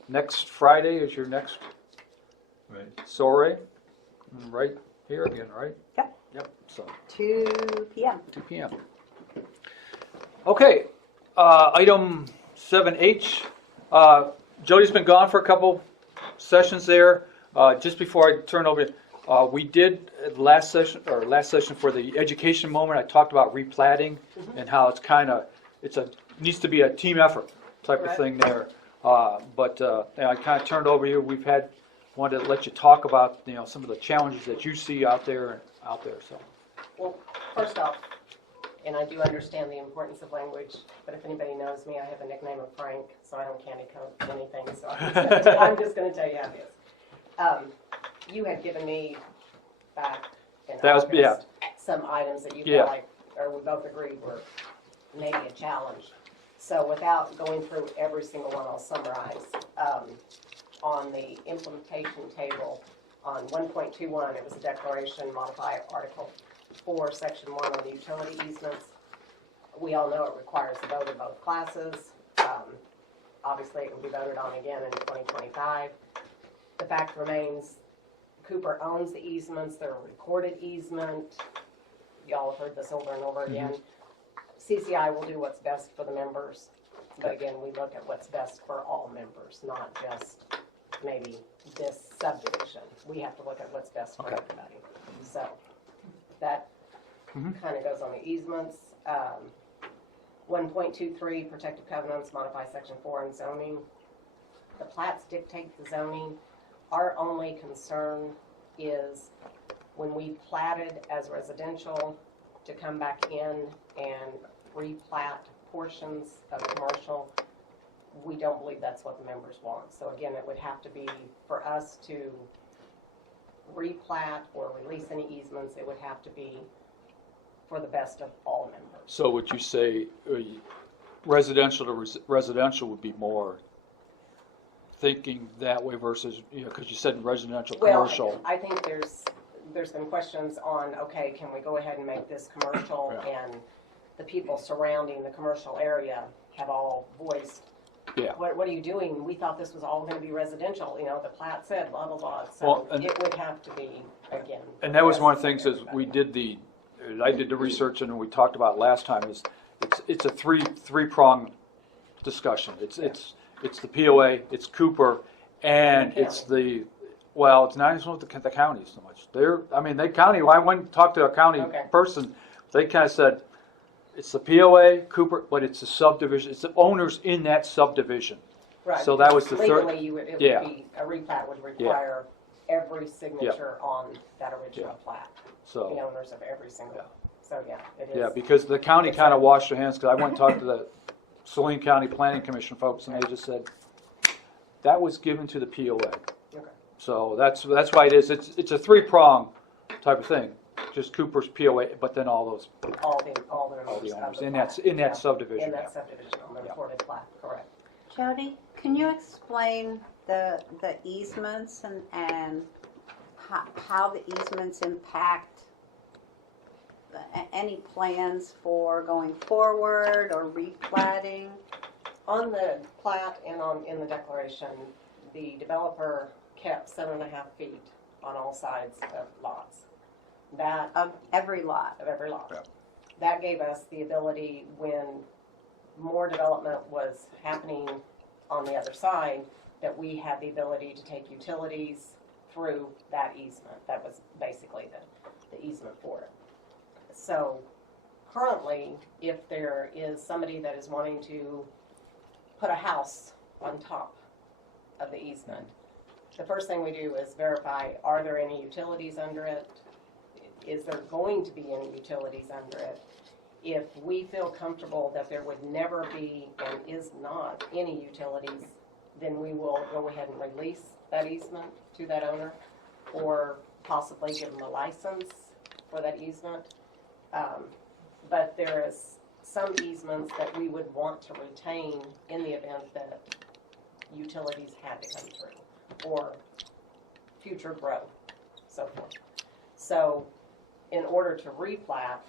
Next Friday is your next Right. soiree, right here again, right? Yep. Yep. So 2 p.m. 2 p.m. Okay. Item 7H. Jody's been gone for a couple sessions there. Just before I turn over, we did last session for the education moment. I talked about replatting and how it's needs to be a team effort type of thing there. But I kind of turned over here. Wanted to let you talk about some of the challenges that you see out there. So Well, first off, and I do understand the importance of language, but if anybody knows me, I have a nickname of Frank, so I don't candy coat anything, so I'm just going to tell you how it is. You had given me back in August some items that you felt like, or we both agreed were maybe a challenge. So without going through every single one, I'll summarize. On the implementation table, on 1.21, it was a declaration, modify Article 4, Section 1 on the utility easements. We all know it requires the vote of both classes. Obviously, it will be voted on again in 2025. The fact remains, Cooper owns the easements. They're a recorded easement. Y'all have heard this over and over again. CCI will do what's best for the members. But again, we look at what's best for all members, not just maybe this subdivision. We have to look at what's best for everybody. So that kind of goes on the easements. 1.23, protective covenants, modify section 4 in zoning. The plats dictate the zoning. Our only concern is when we platted as residential to come back in and replat portions of commercial, we don't believe that's what the members want. So again, it would have to be, for us to replat or release any easements, it would have to be for the best of all members. So would you say residential to residential would be more thinking that way versus, because you said residential, commercial. Well, I think there's been questions on, okay, can we go ahead and make this commercial? Yeah. And the people surrounding the commercial area have all voiced, Yeah. what are you doing? We thought this was all gonna be residential, the plat said blah, blah, blah. Well, So and- it would have to be, again. And that was one of the residential things for is everybody. I did the research and we talked about last time is it's a three-pronged discussion. It's the POA, it's Cooper, and it's it's not even with the county so much. The county, I went and talked to a county Okay. person, they kind of said, it's the POA, Cooper, but it's the subdivision, it's the owners in that subdivision. Right, So that was the because third. legally, it would Yeah. be, a replat would require every signature on that original plat. The So, owners of every single, so yeah, it is. yeah, because the county kind of washed their hands, because I went and talked to the Saline County Planning Commission folks, and they just said, that was given to the POA. Okay. So that's why it is, it's a three-prong type of thing, just Cooper's POA, but then all those, All the all owners the of owners the in plat. that Yeah. subdivision. In that subdivision, on the Yeah. recorded plat, correct. Jody, can you explain the easements and how the easements impact any plans for going forward or replatting? On the plat and in the declaration, the developer kept 7.5 feet on all sides of lots. That, Of every lot? of every lot. Yeah. That gave us the ability, when more development was happening on the other side, that we had the ability to take utilities through that easement. That was basically the easement for it. So currently, if there is somebody that is wanting to put a house on top of the easement, the first thing we do is verify, are there any utilities under it? Is there going to be any utilities under it? If we feel comfortable that there would never be and is not any utilities, then we will go ahead and release that easement to that owner, or possibly give them a license for that easement. But there is some easements that we would want to retain in the event that utilities had to come through, or future growth, so forth. So in order to replat,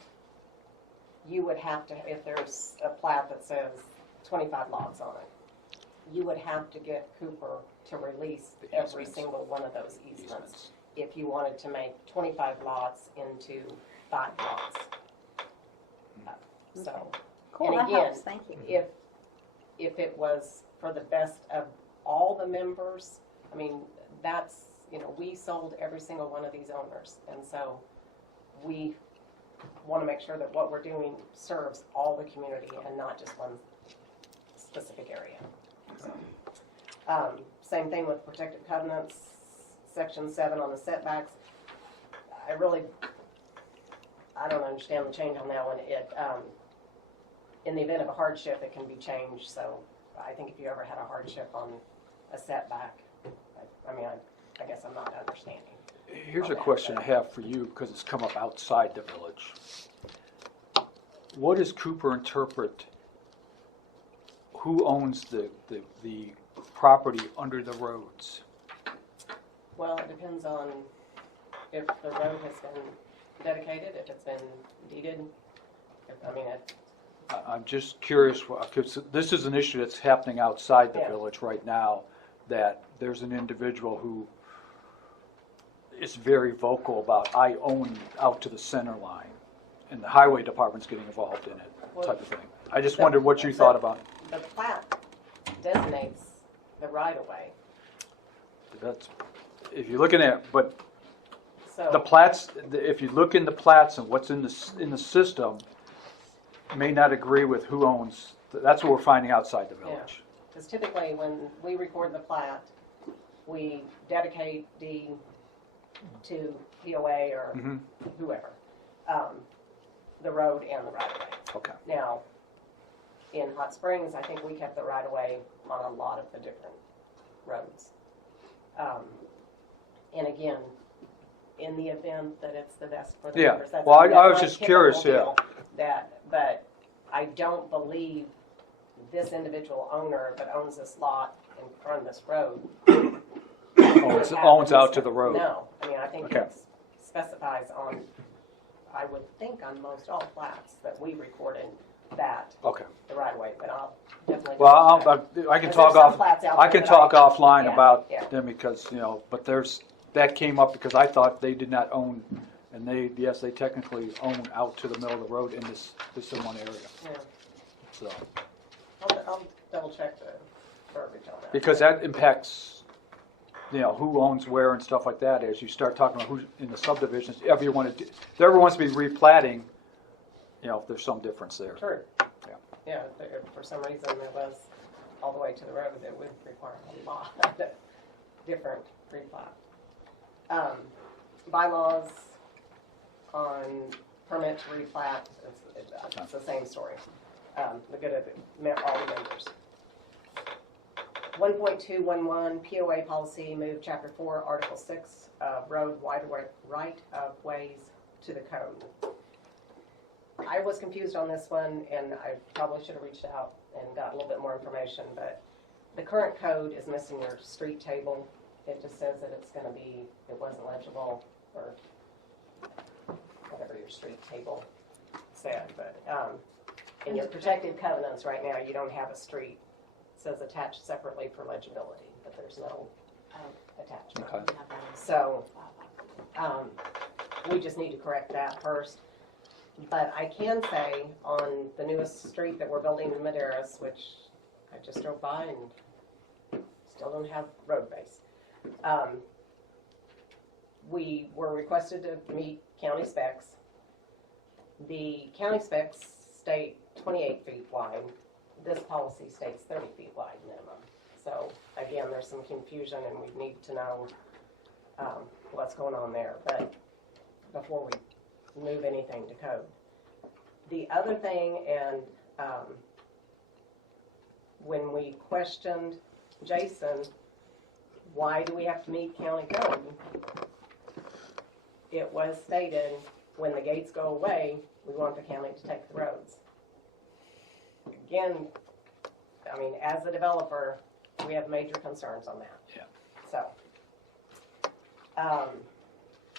you would have to, if there's a plat that says 25 lots on it, you would have to get Cooper to release The every easements. single one of those easements if you wanted to make 25 lots into 5 lots. So, Cool, and that again, helps, thank you. if it was for the best of all the members, I mean, that's, we sold every single one of these owners. And so we want to make sure that what we're doing serves all the community and not just one specific area. So, same thing with protected covenants, section 7 on the setbacks. I don't understand the change on that one. In the event of a hardship, it can be changed. So I think if you ever had a hardship on a setback, I guess I'm not understanding. Here's a question I have for you, because it's come up outside the village. What does Cooper interpret? Who owns the property under the roads? Well, it depends on if the road has been dedicated, if it's been deeded. I'm just curious, because this is an issue that's happening outside the Yeah. village right now, that there's an individual who is very vocal about, I own out to the center line, and the highway department's getting involved in it, type of thing. I just wondered what you thought about. The plat designates the right-of-way. That's, if you're looking at, but So the plats, if you look in the plats and what's in the system, may not agree with who owns, that's what we're finding outside the village. because typically when we record the plat, we dedicate deed to POA or Mhm. whoever, the road and the right-of-way. Okay. Now, in Hot Springs, I think we kept the right-of-way on a lot of the different roads. And again, in the event that it's the best for the Yeah. members. That's Well, I that's was a just curious, typical deal but I don't believe this individual owner that owns this lot in front of this road Owns out to the road. No, I mean, I think Okay. it specifies on, I would think on most all plats that we recorded that Okay. the right of way, but I'll definitely. Well, double check. I can Because talk there's some off, plats out I there can that talk offline yeah, about yeah. them because, but that came up because I thought they did not own, and yes, they technically own out to the middle of the road in this one area, Yeah. so. I'll double check the verbiage on that. Because that impacts, who owns where and stuff like that, as you start talking about who's in the subdivisions, if ever wants to be replatting, there's some difference there. True. Yeah. Yeah, if for some reason it was all the way to the road, it would require a lot of different replat. Bylaws on permit to replat, it's the same story. The good of all the members. 1.211 POA policy, move chapter 4, article 6, road right of ways to the code. I was confused on this one, and I probably should have reached out and got a little bit more information, but the current code is missing your street table. It just says that it's going to be, it wasn't legible, or whatever your street table said, but in your protected covenants right now, you don't have a street. It says attached separately for legibility, but there's no attachment. Okay. So we just need to correct that first. But I can say on the newest street that we're building in Maderas, which I just drove by and still don't have road base, we were requested to meet county specs. The county specs state 28 feet wide. This policy states 30 feet wide minimum. So again, there's some confusion and we need to know what's going on there. But before we move anything to code. The other thing, and when we questioned Jason, why do we have to meet county code? It was stated, when the gates go away, we want the county to take the roads. Again, I mean, as a developer, we have major concerns on that. Yeah. So,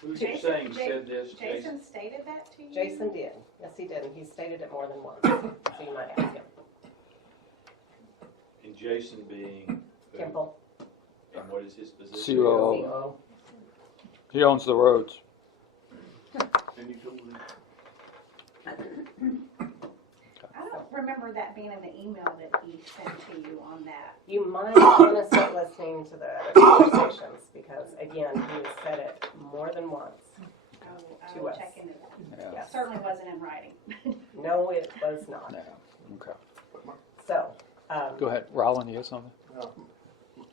Who's saying said this, Jason? Jason stated that to you? Jason did. Yes, he did. And he stated it more than once. So you might ask him. And Jason being? who? Kimble. And what is his position? COO. He owns the roads. And you told me, I don't remember that being in the email that he sent to you on that. You might want to start listening to the other conversations because, again, he has said it more than once. I To will us. check into that. Yeah. Yes. Certainly wasn't in writing. No, it was not. Yeah. Okay. So, Go ahead. Rolland, you have something?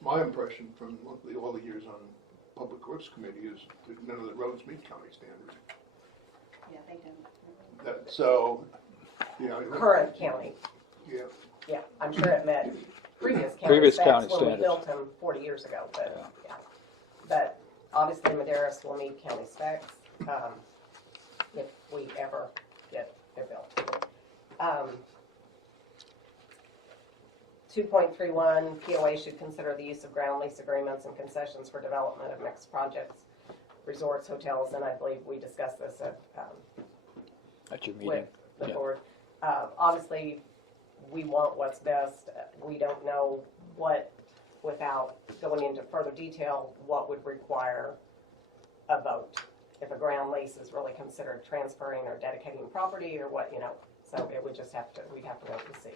my impression from all the years on Public Works Committee is that none of the roads meet county standards. Yeah, they don't. So, current county. yeah, Yeah, I'm sure it met previous county Previous specs county when standards. we built them 40 years ago. But, yeah. But obviously, Maderas will meet county specs if we ever get it built. 2.31, POA should consider the use of ground lease agreements and concessions for development of mixed projects, resorts, hotels, and I believe we discussed this At your meeting. with the Yeah. board. Obviously, we want what's best. We don't know what, without going into further detail, what would require a vote. If a ground lease is really considered transferring or dedicating property or what, so it would just have to, we'd have to wait and see.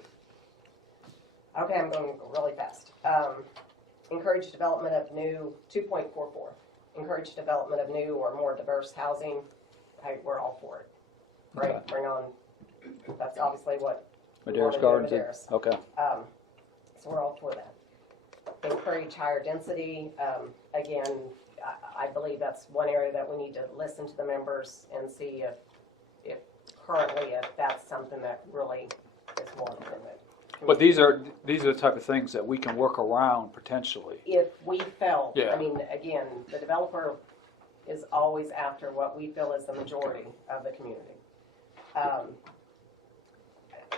Okay, I'm going really fast. Encourage development of new, 2.44. Encourage development of new or more diverse housing. Hey, we're all for it. Great, Okay. bring on, that's obviously what we Madeira's wanna do Gardens. in Madeira's. Okay. So we're all for that. Encourage higher density. Again, I believe that's one area that we need to listen to the members and see if currently if that's something that really is wanted in it. But these are the type of things that we can work around potentially. If we felt, Yeah. I mean, again, the developer is always after what we feel is the majority of the community.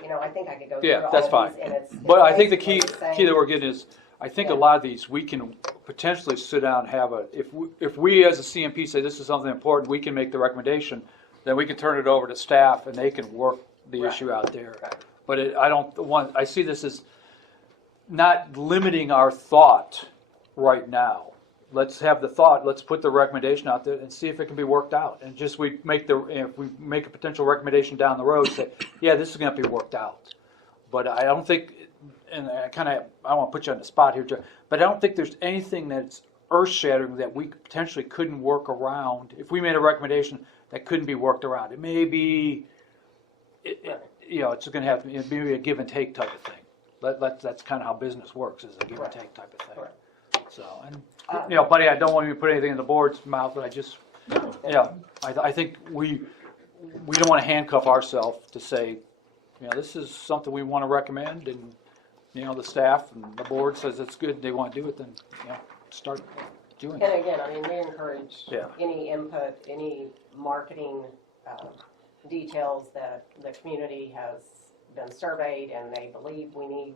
You know, I think I could go through Yeah, all that's of fine. these, and it's But I think the key basically the that we're getting is, I think a Yeah. lot of these, we can potentially sit down and have if we as a CMP say this is something important, we can make the recommendation, then we can turn it over to staff and they can work the Right. issue out there. Right. But I see this as not limiting our thought right now. Let's have the thought, let's put the recommendation out there and see if it can be worked out. And just if we make a potential recommendation down the road, say, yeah, this is gonna be worked out. But I don't think, and I don't want to put you on the spot here, Joe, but I don't think there's anything that's earth-shattering that we potentially couldn't work around. If we made a recommendation that couldn't be worked around, it may be, you know, it's going to have to be maybe a give and take type of thing. That's kind of how business works, is a give and take type of thing. Right. So, and you know, buddy, I don't want you to put anything in the board's mouth, but I just, yeah, I think we don't want to handcuff ourselves to say, you know, this is something we want to recommend, and, you know, the staff and the board says it's good, they want to do it, then, you know, start doing And it. again, I mean, we encourage Yeah. any input, any marketing details that the community has been surveyed and they believe we need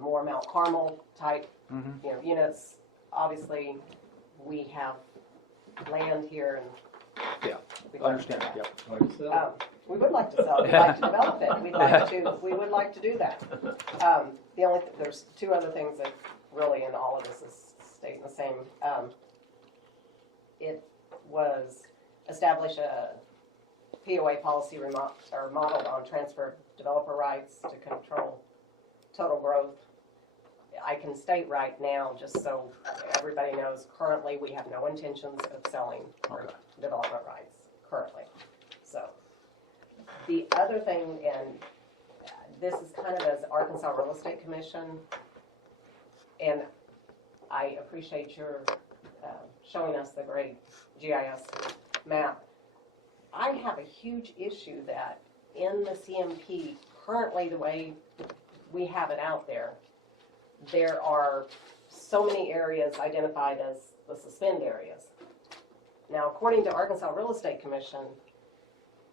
more Mount Carmel type, Mhm. you know, units. Obviously, we have land here and Yeah, we'd I like understand, to do that. yeah. Like so. We would like to sell it, we'd like to develop it, we would like to do that. There's two other things that really in all of this is staying the same. It was establish a POA policy modeled on transfer of developer rights to control total growth. I can state right now, just so everybody knows, currently we have no intentions of selling our Okay. development rights currently. So the other thing, and this is kind of as Arkansas Real Estate Commission, and I appreciate your showing us the great GIS map. I have a huge issue that in the CMP, currently the way we have it out there, there are so many areas identified as the suspend areas. Now, according to Arkansas Real Estate Commission,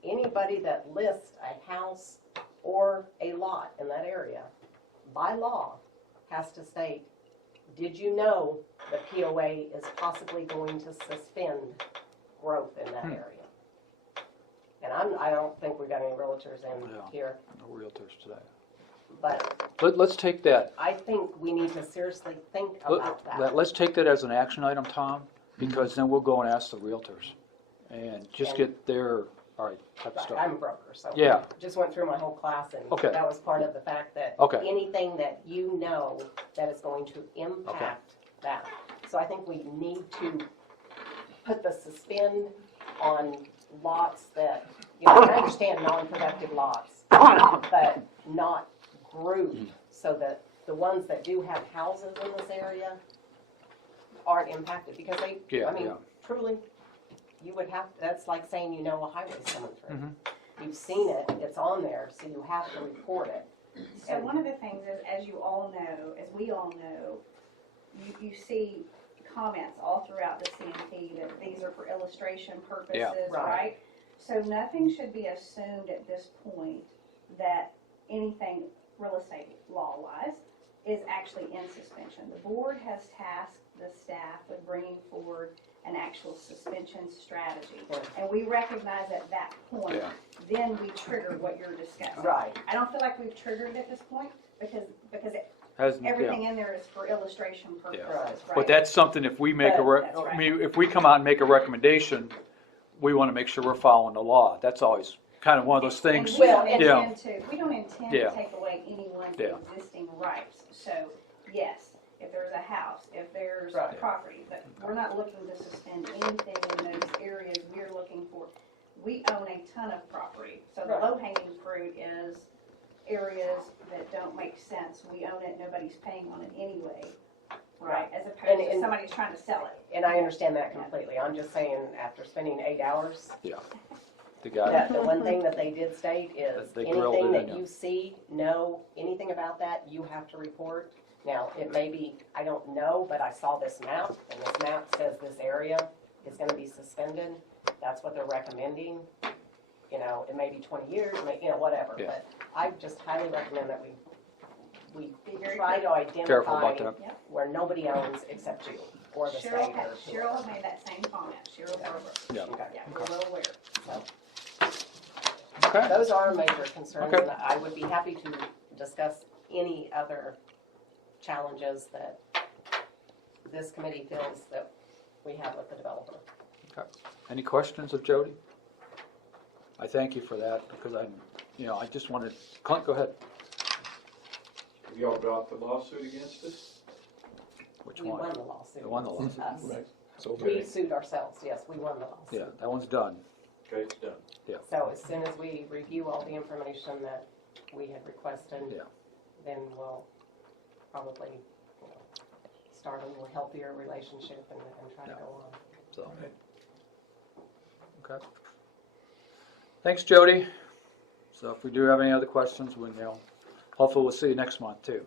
anybody that lists a house or a lot in that area, by law, has to state, did you know the POA is possibly going to suspend growth in that area? And I don't think we've got any realtors in Yeah. here, No realtors today. but Let's take that. I think we need to seriously think about that. Let's take that as an action item, Tom, because then we'll go and ask the realtors and just And- get their, all right, type of Right, stuff. I'm a broker, so Yeah. just went through my whole class, and Okay. that was part of the fact that Okay. anything that you know that is going to impact that. So I think we need to put the suspend on lots that, you know, I understand non-productive lots, but not grouped so that the ones that do have houses in this area aren't impacted, because they, Yeah, I mean, yeah. truly, you would have, that's like saying you know a highway's coming through. Mhm. You've seen it, it's on there, so you have to report it. So one of the things is, as you all know, as we all know, you see comments all throughout the CMP that these are for illustration purposes, Right. right? So nothing should be assumed at this point that anything real estate law-wise is actually in suspension. The board has tasked the staff with bringing forward an actual suspension strategy. Right. And we recognize at that point, Yeah. then we trigger what you're discussing. Right. I don't feel like we've triggered it at this point because Hasn't- yeah. everything in there is for illustration purposes, Right. right? But that's something, if we make That's right. I mean, if we come out and make a recommendation, we want to make sure we're following the law. That's always kind of one of those And things. we don't Yeah. intend to, we don't intend Yeah. to take away anyone's Yeah. existing rights. So, yes, if there's a house, if there's Right. property, but we're not looking to suspend anything in those areas. We're looking for, we own a ton of property. So the Right. low-hanging fruit is areas that don't make sense. We own it, nobody's paying on it anyway, right? As opposed to And- somebody's trying to sell it. And I understand that completely. I'm just saying, after spending 8 hours, Yeah. The guy, that the one thing that they did state is They grilled anything it in, that yeah. you see, know anything about that, you have to report. Now, it may be, I don't know, but I saw this map, and this map says this area. is gonna be suspended. That's what they're recommending. You know, it may be 20 years, you know, whatever, Yeah. but I just highly recommend that we Be very try to Careful about identify that. where nobody owns except you or the Cheryl state. has, or Cheryl has made that same comment, Cheryl Barber. Yeah. Okay. Yeah, we're well aware. So Okay. those are major concerns, Okay. and I would be happy to discuss any other challenges that this committee feels that we have with the developer. Any questions of Jody? I thank you for that, because I just wanted, Clint, go ahead. Have y'all dropped the lawsuit against us? Which We one? won the lawsuit. You won the lawsuit. Us. Right. It's over. We sued ourselves, yes, we won the lawsuit. Yeah, that one's done. Okay, it's done. So as soon as we review all the information that we had requested, Yeah. then we'll probably, you know, start a little healthier relationship and try to go on. So. Okay. Thanks, Jody. So if we do have any other questions, hopefully we'll see you next month too.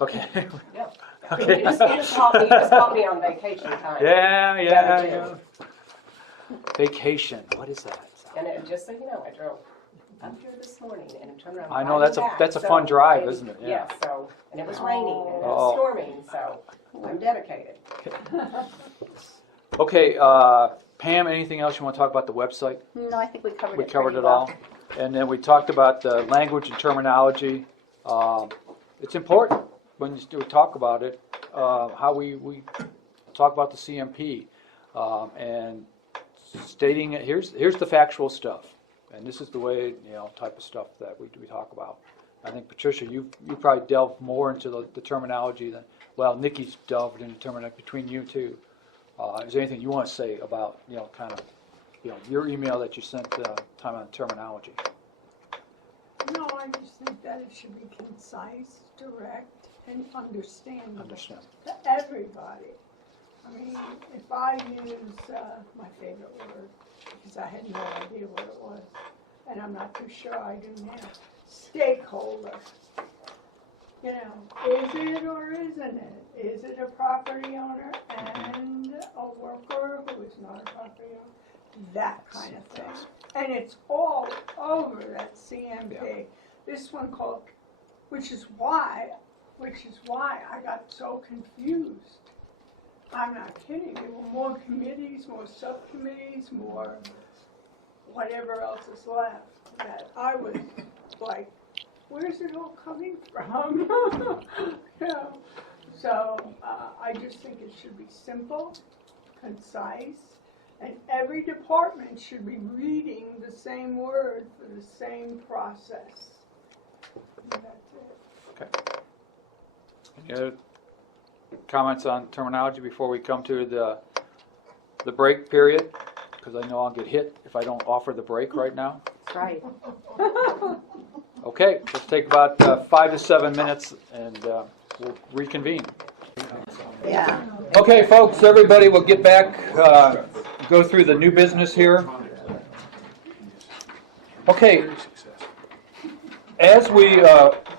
Okay. Yeah. Okay. You just caught me on vacation time. Yeah. Vacation, what is that? Just so you know, I drove up here this morning and turned around. I know, driving that's a back, fun so drive, it- isn't it? Yeah. Yeah, so, and it was raining and it Oh. was storming, so I'm dedicated. Okay, Pam, anything else you want to talk about the website? No, I think we covered it. We covered pretty it well. all. And then we talked about the language and terminology. It's important when we talk about it, how we talk about the CMP. And stating it, here's the factual stuff. And this is the way, type of stuff that we talk about. I think, Patricia, you probably delved more into the terminology than, Nikki's delved into terminology between you two. Is there anything you want to say about, kind of, your email that you sent time on terminology? No, I just think that it should be concise, direct, and understandable Understand. to everybody. I mean, if I use my favorite word, because I had no idea what it was, and I'm not too sure I do now, stakeholder. You know, is it or isn't it? Is it a property owner and a worker who is not a property owner? That kind of thing. And it's all over that CMP. Yeah. This one called, which is why I got so confused. I'm not kidding. There were more committees, more subcommittees, more whatever else is left. That I was like, where's it all coming from? So I just think it should be simple, concise, and every department should be reading the same word for the same process. And that's it. Okay. Any other comments on terminology before we come to the break period? Because I know I'll get hit if I don't offer the break right now. That's right. Okay, let's take about 5 to 7 minutes and we'll reconvene. Yeah. Okay, folks, everybody, we'll get back, go through the new business here. Okay, as we,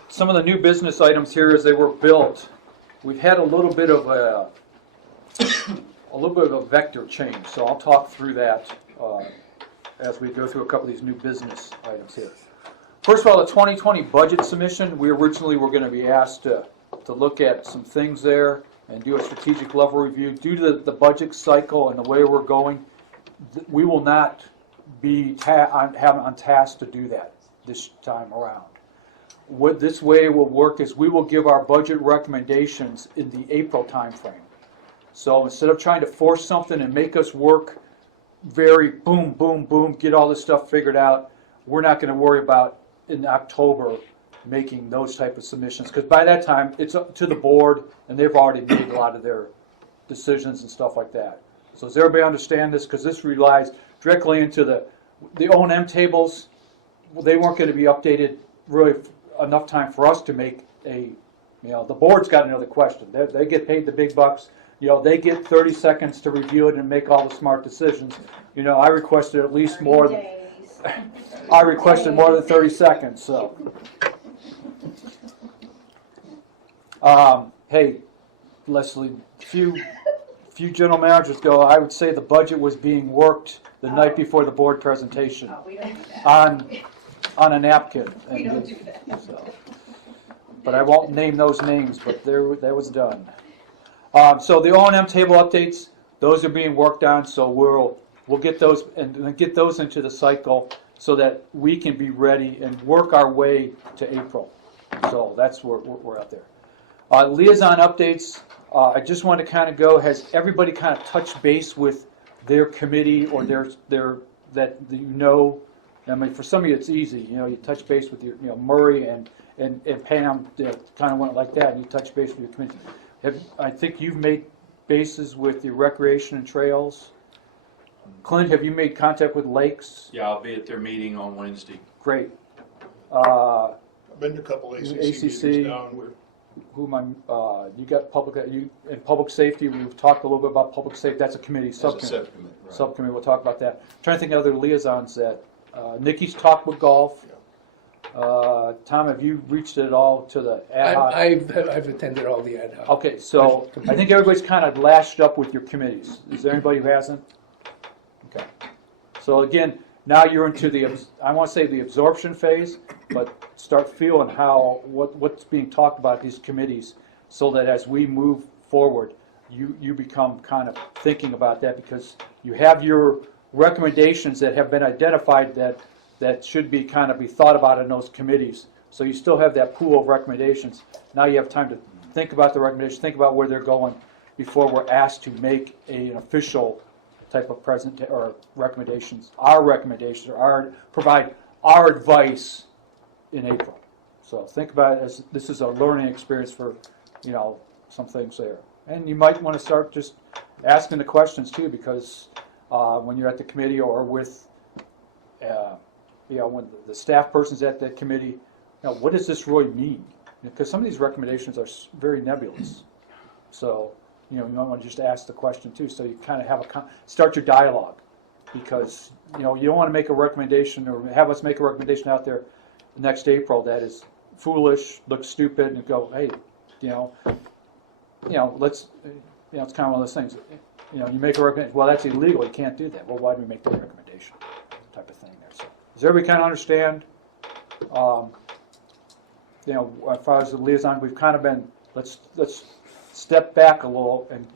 some of the new business items here as they were built, we've had a little bit of a vector change, so I'll talk through that as we go through a couple of these new business items here. First of all, the 2020 budget submission, we originally were going to be asked to look at some things there and do a strategic level review. Due to the budget cycle and the way we're going, we will not be on task to do that this time around. What this way will work is we will give our budget recommendations in the April timeframe. So instead of trying to force something and make us work very boom, boom, boom, get all this stuff figured out, we're not going to worry about in October making those type of submissions, because by that time it's up to the board and they've already made a lot of their decisions and stuff like that. So does everybody understand this? Because this relies directly into the O&M tables. They weren't going to be updated really enough time for us to make the board's got another question. They get paid the big bucks. They get 30 seconds to review it and make all the smart decisions. I requested at least more than I requested more than 30 seconds. So, hey, Leslie, few few general managers go, I would say the budget was being worked the night before the board presentation Oh, we don't do that. on a napkin. We don't do that. So, but I won't name those names, but that was done. So the O&M table updates, those are being worked on, so we'll get those and then get those into the cycle so that we can be ready and work our way to April. So that's where we're out there. Liaison updates, I just want to kind of go, has everybody kind of touched base with their committee or their that you know? I mean, for some of you it's easy, you touch base with your, Murray and Pam, kind of went like that, and you touch base with your committee. I think you've made bases with your recreation and trails. Clint, have you made contact with lakes? Yeah, I'll be at their meeting on Wednesday. Great. I've been to a couple ACC ACC. meetings down with, You got in public safety, we've talked a little bit about public safety, that's a committee, As a subcommittee. subcommittee, right. Subcommittee, we'll talk about that. I'm trying to think of other liaisons that, Nikki's talked with golf. Tom, have you reached it all to the ad hoc? I've attended all the ad hoc. Okay, so I think everybody's kind of lashed up with your committees. Is there anybody who hasn't? Okay. So again, now you're into I want to say the absorption phase, but start feeling what's being talked about at these committees so that as we move forward, you become kind of thinking about that because you have your recommendations that have been identified that should be be thought about in those committees. So you still have that pool of recommendations. Now you have time to think about the recommendations, think about where they're going before we're asked to make an official type of recommendations, or provide our advice in April. So think about it as this is a learning experience for, some things there. And you might want to start just asking the questions too, because when you're at the committee or with, when the staff person's at that committee, what does this really mean? Because some of these recommendations are very nebulous. So, you might want to just ask the question too, so you kind of have start your dialogue, because you don't want to make a recommendation or have us make a recommendation out there next April that is foolish, looks stupid, and go, hey, let's, it's kind of one of those things. You make a recommendation. Well, that's illegal. You can't do that. Well, why do we make that recommendation? Type of thing there. So, does everybody kind of understand? As far as the liaison, we've kind of been let's step back a little and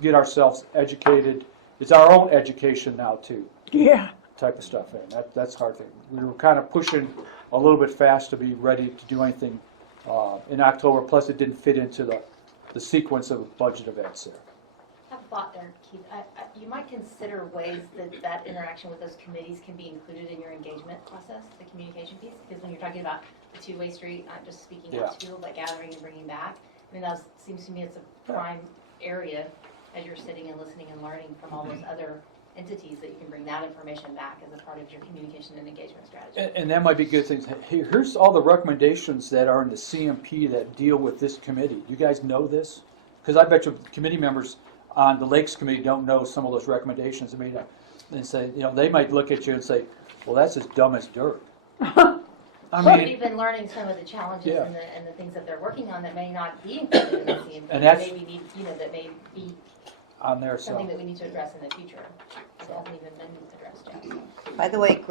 get ourselves educated. It's our own education now too. Yeah. Type of stuff. And that's hard thing. We were kind of pushing a little bit fast to be ready to do anything in October. Plus, it didn't fit into the sequence of budget events there. I have a thought there, Keith. You might consider ways that interaction with those committees can be included in your engagement process, the communication piece, because when you're talking about the two-way street, not just speaking out to people, but gathering and bringing back, that seems to me it's a prime area as you're sitting and listening and learning from all those other entities that you can bring that information back as a part of your communication and engagement strategy. And that might be good things. Here's all the recommendations that are in the CMP that deal with this committee. Do you guys know this? Because I bet you committee members on the Lakes Committee don't know some of those recommendations. And say, they might look at you and say, well, that's as dumb as dirt. Or even learning some of the challenges and the things that they're working on that may not be included in the CMP, and that may be on there, something that we need to address in the future. It hasn't even been addressed yet. By the way,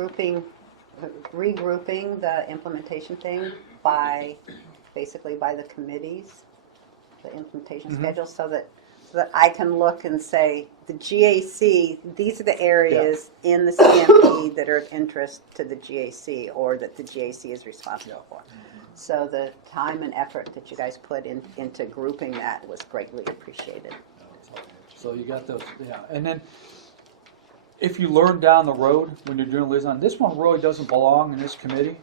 regrouping the implementation thing basically by the committees, the implementation schedule, so that I can look and say, the GAC, these are the areas in the CMP that are of interest to the GAC or that the GAC is responsible for. So the time and effort that you guys put into grouping that was greatly appreciated. So you got those, And then if you learn down the road when you're doing liaison, this one really doesn't belong in this committee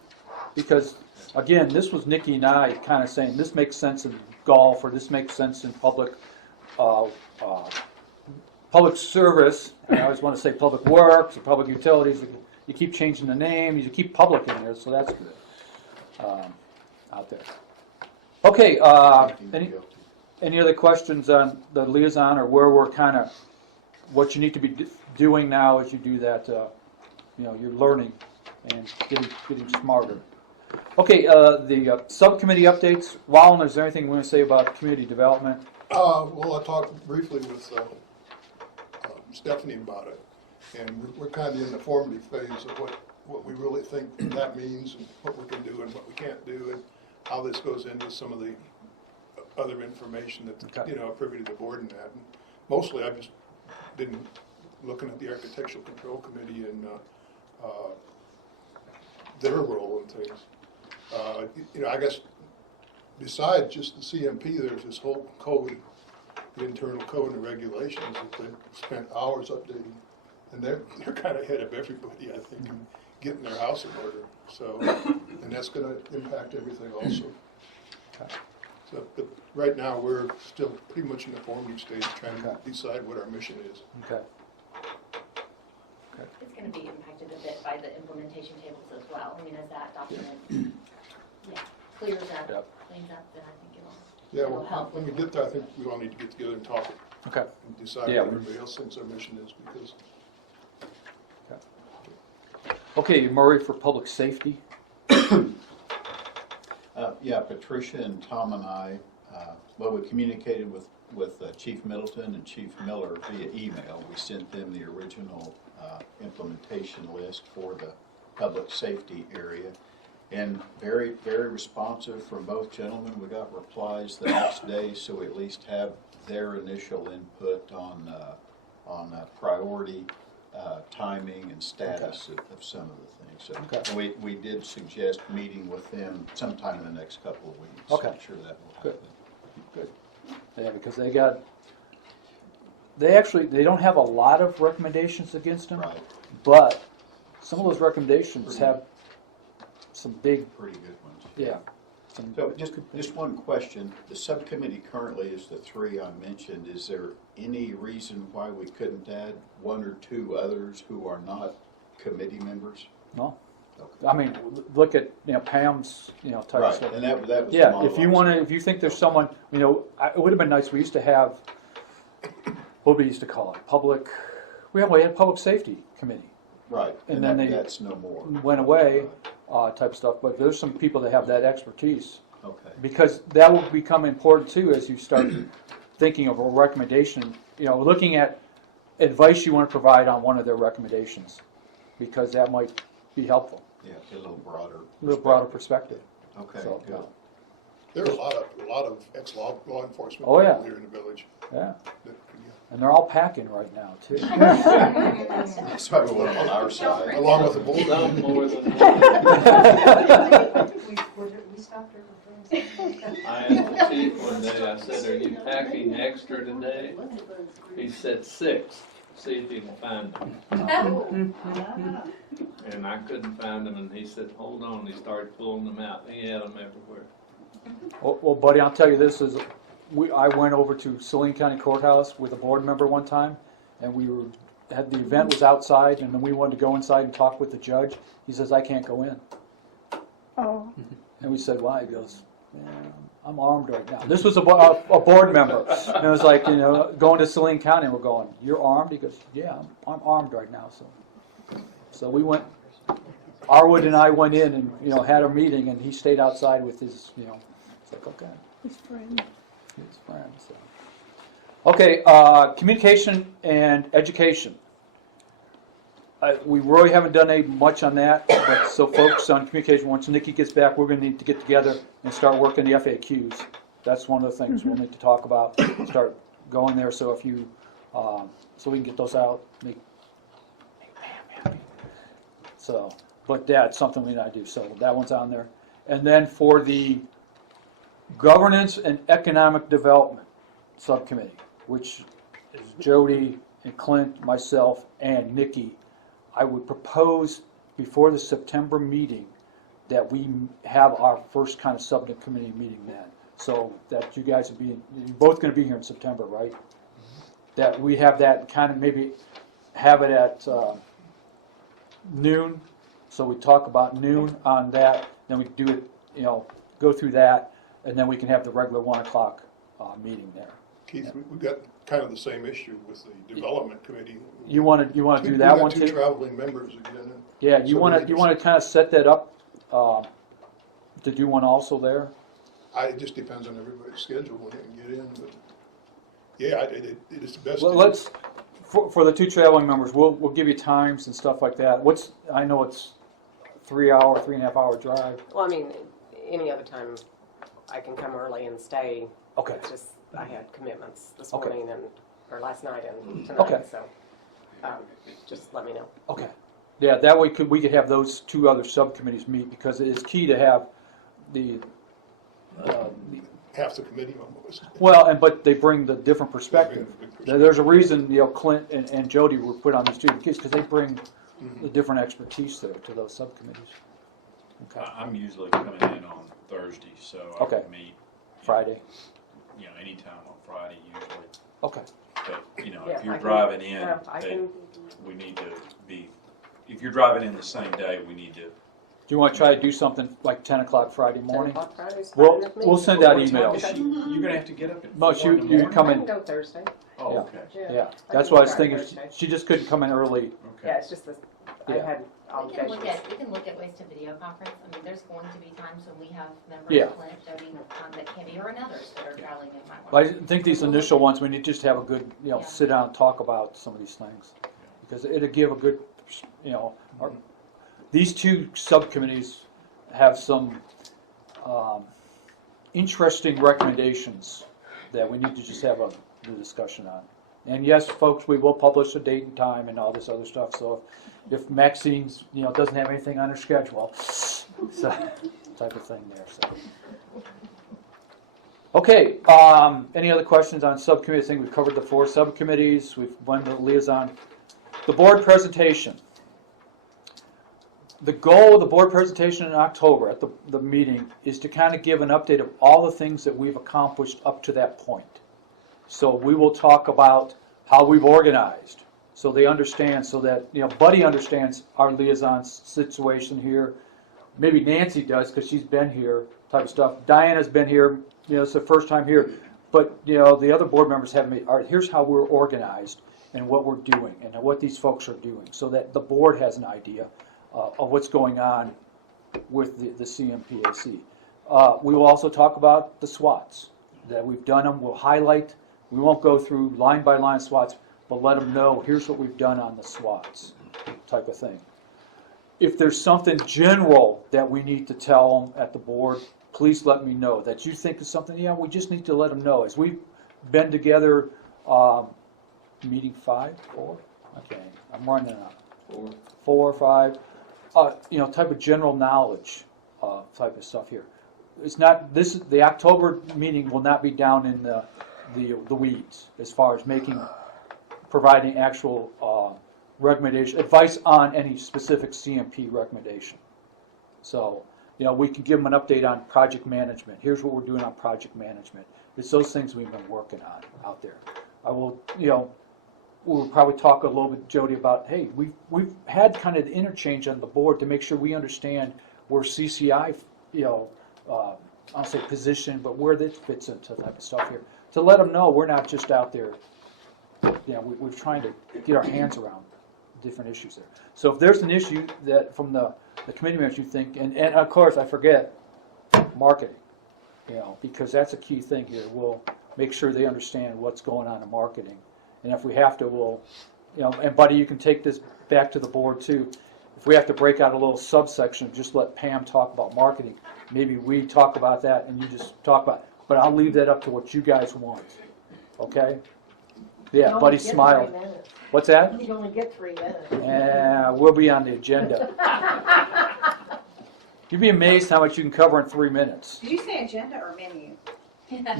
because, again, this was Nikki and I kind of saying this makes sense in golf or this makes sense in public service. I always want to say public works or public utilities. You keep changing the name. You keep public in there, so that's good out there. Okay. Any other questions on the liaison or where we're kind of what you need to be doing now as you do that? You're learning and getting smarter. Okay. The subcommittee updates. Rolland, is there anything we want to say about community development? well, I talked briefly with Stephanie about it. And we're kind of in the formative phase of what we really think that means and what we can do and what we can't do and how this goes into some of the other information that, Okay. privy to the board and that. And mostly I've just been looking at the Architectural Control Committee and their role in things. I guess besides just the CMP, there's this whole code, the internal code and regulations that they've spent hours updating. And they're kind of ahead of everybody, I think, in getting their house in order. So, and that's going to impact everything also. Okay. So, but right now, we're still pretty much in the formative stage, trying Okay. to decide what our mission is. Okay. It's gonna be impacted a bit by the implementation tables as well. I mean, as that document, clears up, Yep. cleans up, then I think Yeah, it'll well, help. when we get there, I think we all need to get together and talk Okay. and decide Yeah, what we- everybody else thinks our mission is, because Okay, Murray for public safety. Yeah, Patricia and Tom and I, we communicated with Chief Middleton and Chief Miller via email. We sent them the original implementation list for the public safety area. And very, very responsive from both gentlemen. We got replies the next day, so we at least have their initial input on priority, timing, and status of some of the things. So Okay. and we did suggest meeting with them sometime in the next couple of weeks. Okay. I'm sure that will Good. happen. Good. Yeah, because they don't have a lot of recommendations against them, Right, but some of those recommendations have some big, pretty good ones. yeah. some- So just one question. The subcommittee currently is the three I mentioned. Is there any reason why we couldn't add one or two others who are not committee members? No? Okay. I mean, look at, Pam's, type of Right, stuff. and that was the Yeah, model if you I was want to, thinking. if you think there's someone, it would have been nice, we used to have, what we used to call it, we had public safety committee. Right, and and then that's no more. Went away, type stuff, but there's some people that have that expertise. Okay, Because that will become important too as you start thinking of a recommendation, looking at advice you want to provide on one of their recommendations, because that might be helpful, yeah, a little broader. a little broader perspective. Okay, So, good. there are a lot of ex-law enforcement Oh, yeah. people here in the village. Yeah, that- and they're all packing right now too. That's why we want them on our side. Along with the board. Some more than one. We stopped her from I asked the chief one day, I said, "Are you packing extra today?" He said 6, see if you can find them. And I couldn't find them, and he said, "Hold on," he started pulling them out, he had them everywhere. Well, buddy, I'll tell you this is, I went over to Saline County Courthouse with a board member one time, and the event was outside, and then we wanted to go inside and talk with the judge. He says, "I can't go in." Oh. And we said, "Why?" He goes, "Yeah, I'm armed right now." This was a board member. And it was like, going to Saline County, and we're going, "You're armed?" He goes, "Yeah, I'm armed right now." So we went, Arwood and I went in and, had a meeting, and he stayed outside with his, it's like, okay. His friend. His friend, so. Okay, communication and education. We really haven't done much on that, but so folks on communication, once Nikki gets back, we're going to need to get together and start working the FAQs. That's one of the things we'll need to talk about, start going there, so if you, so we can get those out, make Pam happy. So, but that's something we gotta do, so that one's on there. And then for the Governance and Economic Development Subcommittee, which is Jody and Clint, myself, and Nikki, I would propose before the September meeting that we have our first kind of subcommittee meeting then. So that you guys you're both going to be here in September, right? That we have that kind of maybe have it at noon. So we talk about noon on that, then we do it, go through that, and then we can have the regular 1 o'clock meeting there. Keith, we've got kind of the same issue with the development committee. You want to do that one We got too? 2 traveling members again. Yeah, you So want we to kind of set that up to do one also there. It just depends on everybody's schedule when they can get in, but yeah, it is the best. Well, for the 2 traveling members, we'll give you times and stuff like that. I know it's 3.5 hour drive. Well, I mean, any other time I can come early and stay. Okay. It's just, I had commitments this Okay. morning or last night and Okay. tonight, so, just let me know. Okay. Yeah, that way we could have those 2 other subcommittees meet, because it is key to have the Half the committee almost. but they bring the different perspective. There's a reason, Clint and Jody were put on these 2 because they bring the different expertise there to those subcommittees. Okay. I'm usually coming in on Thursday, so I Okay. can meet, Friday. anytime on Friday usually. Okay. But, Yeah, if I you're can- driving in, yeah, I they- can- we need to be, if you're driving in the same day, we need to. Do you want to try to do something like 10 o'clock Friday 10 morning? o'clock Friday's fine We'll with me. we'll send out What time is emails. she- You're gonna have to get up at No, 4 in the you morning? come I in. can go Thursday. Oh, Yeah. okay. Yeah, I that's can what I was try thinking. Thursday. She just couldn't come in early. Okay. Yeah, it's just that I Yeah. had We can look obligations. at, we can look at ways to video conference. I mean, there's going to be times when we have members, Yeah. Clint, Jody, that can't be, or and others that are traveling and might But I want to. think these initial ones, we need to just have a good, Yeah. sit down and talk about some of these things. Because it'll give a good, these 2 subcommittees have some interesting recommendations that we need to just have a discussion on. And yes, folks, we will publish a date and time and all this other stuff, so if Maxine's, doesn't have anything on her schedule, so, type of thing there, so. Okay, any other questions on subcommittees? I think we've covered the 4 subcommittees, we've won the liaison. The board presentation. The goal of the board presentation in October at the meeting is to kind of give an update of all the things that we've accomplished up to that point. So we will talk about how we've organized, so they understand, so that, Buddy understands our liaison situation here. Maybe Nancy does, because she's been here, type of stuff. Diana's been here, it's the first time here. But, the other board members haven't made, all right, here's how we're organized and what we're doing and what these folks are doing, so that the board has an idea of what's going on with the CMPAC. We will also talk about the SWOTs, that we've done them. We'll highlight. We won't go through line by line SWOTs, but let them know, here's what we've done on the SWOTs, type of thing. If there's something general that we need to tell them at the board, please let me know. That you think is something, we just need to let them know. As we've been together, meeting 5, 4? Okay, I'm running out. 4 or 5. Type of general knowledge type of stuff here. It's not, the October meeting will not be down in the weeds as far as providing actual recommendation, advice on any specific CMP recommendation. So, we can give them an update on project management. Here's what we're doing on project management. It's those things we've been working on out there. I will, we'll probably talk a little bit, Jody, about, hey, we've had kind of the interchange on the board to make sure we understand where CCI, I'll say position, but where this fits into type of stuff here. To let them know we're not just out there, we're trying to get our hands around different issues there. So if there's an issue that from the committee members you think, and of course I forget, marketing, because that's a key thing here. We'll make sure they understand what's going on in marketing. And if we have to, we'll, and Buddy, you can take this back to the board too. If we have to break out a little subsection, just let Pam talk about marketing. Maybe we talk about that and you just talk about it. But I'll leave that up to what you guys want. Okay? Yeah, Buddy's smiling. What's that? You only get 3 minutes. Yeah, we'll be on the agenda. You'd be amazed how much you can cover in 3 minutes. Did you say agenda or menu?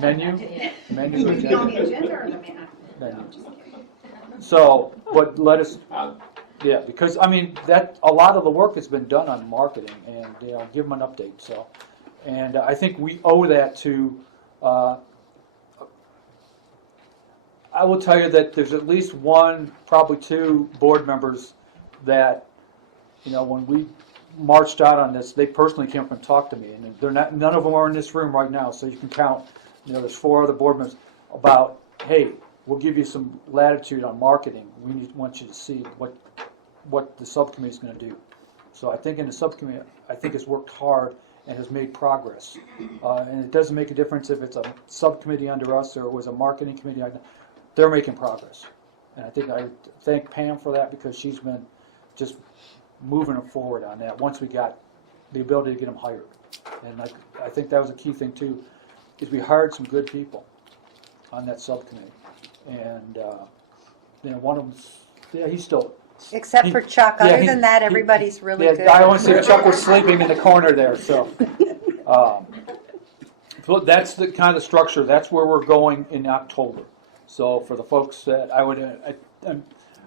Menu? Yeah. Menu, You on the agenda. agenda or the menu? Menu. So, but let us, because I mean that a lot of the work has been done on marketing, and give them an update. So, and I think we owe that to. I will tell you that there's at least 1, probably 2 board members that, when we marched out on this, they personally came up and talked to me, and they're not. None of them are in this room right now, so you can count. There's 4 other board members about, hey, we'll give you some latitude on marketing. We want you to see what the subcommittee is going to do. So I think in the subcommittee, I think it's worked hard and has made progress. And it doesn't make a difference if it's a subcommittee under us or it was a marketing committee. They're making progress. And I think I thank Pam for that because she's been just moving it forward on that once we got the ability to get them hired. And I think that was a key thing too, is we hired some good people on that subcommittee. And, one of them's, yeah, he's still. Except for Chuck, yeah, other he- than that, he- everybody's really Yeah, good. I want to say Chuck was sleeping in the corner there, so. So that's the kind of structure, that's where we're going in October. So for the folks that I would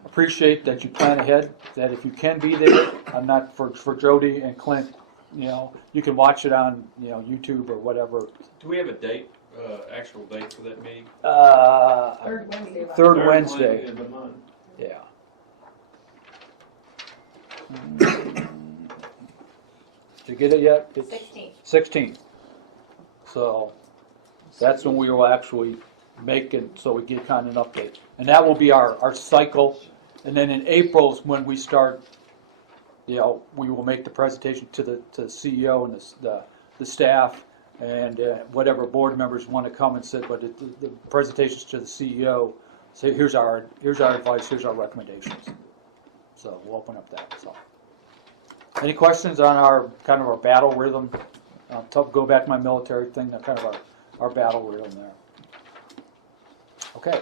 appreciate that you plan ahead, that if you can be there, I'm not, for Jody and Clint, you can watch it on, YouTube or whatever. Do we have a date, actual date for that meeting? Third Wednesday. Third Wednesday, In the month. yeah. Did you get it yet? It's 16th. 16th. So that's when we will actually make it, so we get kind of an update. And that will be our cycle. And then in April is when we start, we will make the presentation to the CEO and the staff and whatever board members want to come and sit, but the presentations to the CEO, say here's our advice, here's our recommendations. So we'll open up that. So, any questions on our kind of our battle rhythm? Go back to my military thing. Kind of our battle rhythm there. Okay.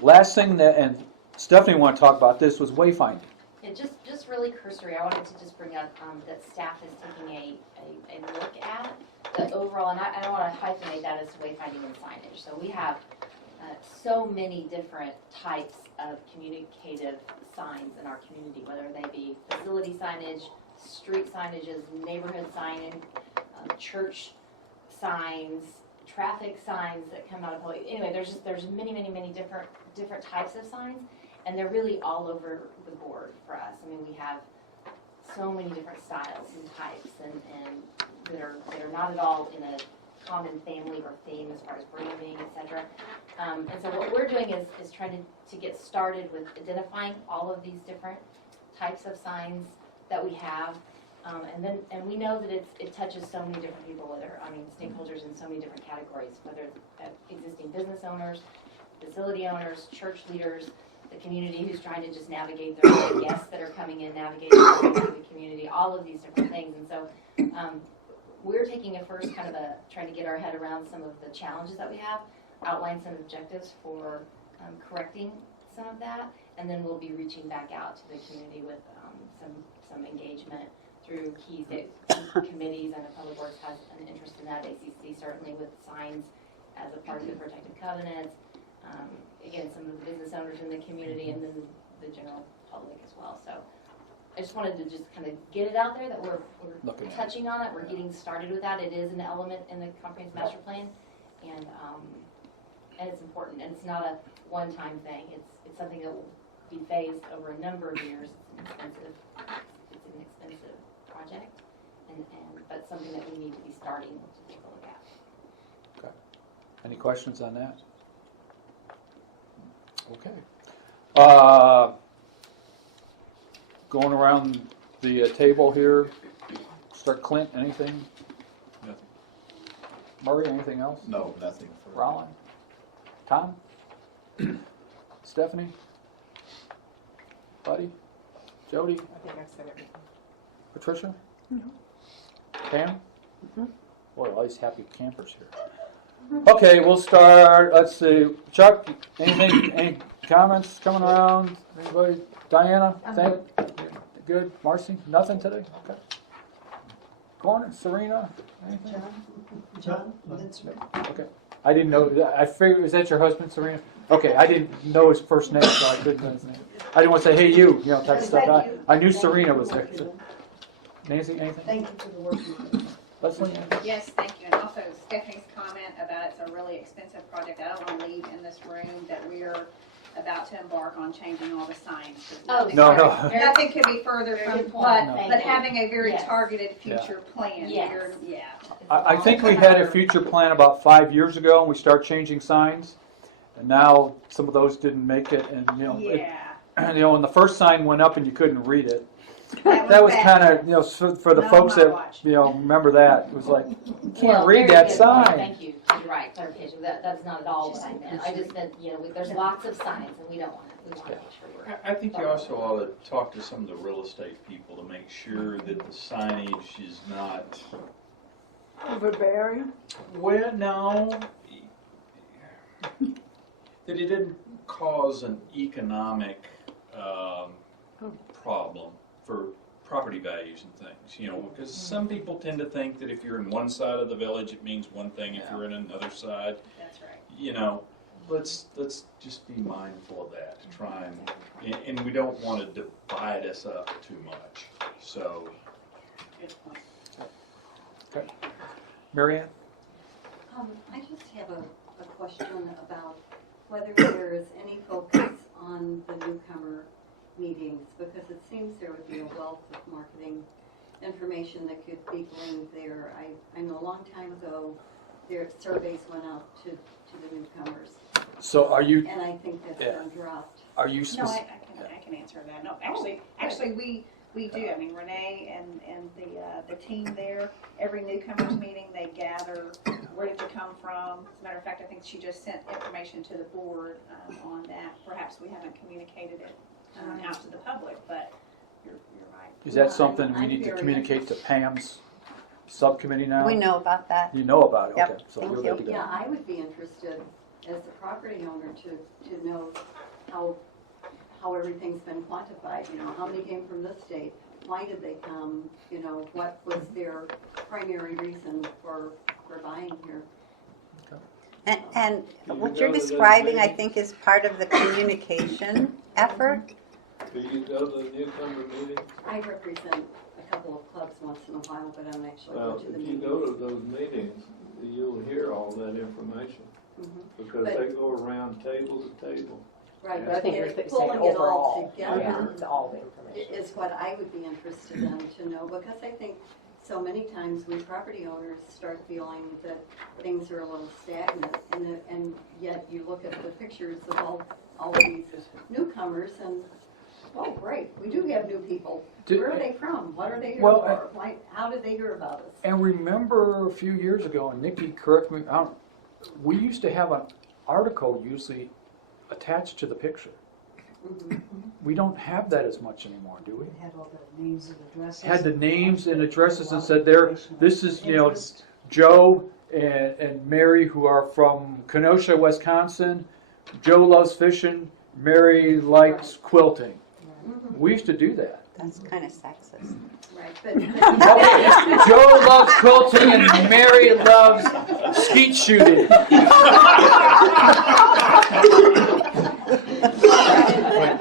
Last thing and Stephanie wanted to talk about this was wayfinding. Yeah, just really cursory, I wanted to just bring up that staff is taking a look at the overall, and I don't want to hyphenate that as wayfinding and signage. So we have so many different types of communicative signs in our community, whether they be facility signage, street signages, neighborhood signage, church signs, traffic signs that come out of police. Anyway, there's many different types of signs. And they're really all over the board for us. I mean, we have so many different styles and types, and that are not at all in a common family or theme as far as branding, etc. And so what we're doing is trying to get started with identifying all of these different types of signs that we have, and we know that it touches so many different people, stakeholders in so many different categories, whether it's existing business owners, facility owners, church leaders, the community who's trying to just navigate their guests that are coming in, navigating the community, all of these different things. And so we're taking a first kind of trying to get our head around some of the challenges that we have, outline some objectives for correcting some of that, and then we'll be reaching back out to the community with some engagement through key committees. I know Public Works has an interest in that, ACC certainly with signs as a part of the protective covenants. Again, some of the business owners in the community, and then the general public as well. So I just wanted to just kind of get it out there that we're touching on it. We're getting started with that. It is an element in the comprehensive master plan, and it's important. And it's not a one-time thing. It's something that will be phased over a number of years. It's an expensive project, but something that we need to be starting to take a look at. Okay. Any questions on that? Okay. Going around the table here, start Clint, anything? Nothing. Murray, anything else? No, nothing. Rolland? Tom? Stephanie? Buddy? Jody? I think I've said everything. Patricia? Pam? Boy, all these happy campers here. Okay, we'll start, let's see, Chuck, any comments coming around? Anybody? Diana? Good. Marcy? Nothing today? Okay. Corner, Serena? Anything? John? Okay. I didn't know, I figured, is that your husband, Serena? Okay, I didn't know his first name, so I couldn't know his name. I didn't want to say, hey, you know, type of stuff. I knew Serena was there. So. Nancy, anything? Thank you for the work you do. Leslie? Yes, thank you. And also Stephanie's comment about it's a really expensive project. I don't want to leave in this room that we're about to embark on changing all the signs. Oh, No, no. Nothing could be further from, good point. No. but having a very Yes. targeted future plan. Yes. Yeah. I think we had a future plan about 5 years ago, and we started changing signs. And now some of those didn't make it, and Yeah. when the first sign went up and you couldn't read it, That was kind of, for the Not folks on my that, watch. remember that, it was like, you can't Well, read very that good point. sign. Thank you, you're right, clarification, that's not at all what I meant. I just meant, there's lots of signs and we want to make sure we're. I think you also ought to talk to some of the real estate people to make sure that the signage is not, Overbearing. well, no, that it didn't cause an economic problem for property values and things, because some people tend to think that if you're in one side of the village, it means one thing, if you're in another side, That's right. let's just be mindful of that, to try and we don't want to divide us up too much, so. Mary Ann? I just have a question about whether there is any focus on the newcomer meetings, because it seems there would be a wealth of marketing information that could be gleaned there. I know a long time ago, their surveys went out to the newcomers, So are you, and I think that's been dropped. are you No, specific? I can answer that. No, actually, we do. I mean, Renee and the team there, every newcomers meeting, they gather, where did you come from? As a matter of fact, I think she just sent information to the board on that. Perhaps we haven't communicated it out to the public, but you're right. Is that Well, something we I'm need to very communicate to Pam's subcommittee now? We know about that. You know about it, Yep, okay, so thank we're you. good to go. Yeah, I would be interested as the property owner to know how everything's been quantified, how many came from this state, why did they come, what was their primary reason for buying here. And what you're describing, I think, is part of the communication effort. Do you go to the newcomer meeting? I represent a couple of clubs once in a while, but I don't actually go Well, to the if you meetings. go to those meetings, you'll hear all that information, because But- they go around table to table. Right, I but think you're pulling saying it all overall, together all the information. is what I would be interested in to know, because I think so many times we property owners start feeling that things are a little stagnant, and yet you look at the pictures of all of these newcomers and, oh, great, we do have new people. Where are they from? What are they here Well, for? Why, how did they hear about us? And remember a few years ago, and Nikki, correct me, we used to have an article usually attached to the picture. We don't have that as much anymore, do we? Had all the names and addresses. Had the names and addresses and said there, this is, Joe and Mary who are from Kenosha, Wisconsin. Joe loves fishing, Mary likes quilting. We used to do that. That's kind of sexist. Right, but Joe loves quilting and Mary loves skeet shooting.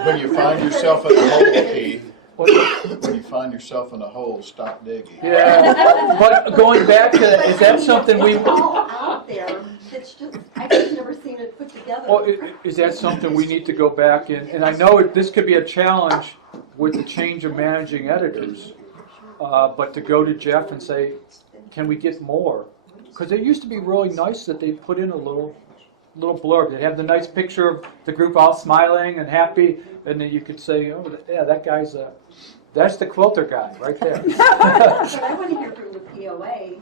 When you find yourself in a hole, Keith, when you find yourself in a hole, stop digging. Yeah, but going back to that, is that something we, it's all out there. It's just, I've just never seen it put together. well, is that something we need to go back and I know this could be a challenge with the change of managing editors, but to go to Jeff and say, can we get more? Because it used to be really nice that they put in a little blurb. They'd have the nice picture of the group all smiling and happy, and then you could say, oh, yeah, that guy's that's the quilter guy right there. But I want to hear from the POA.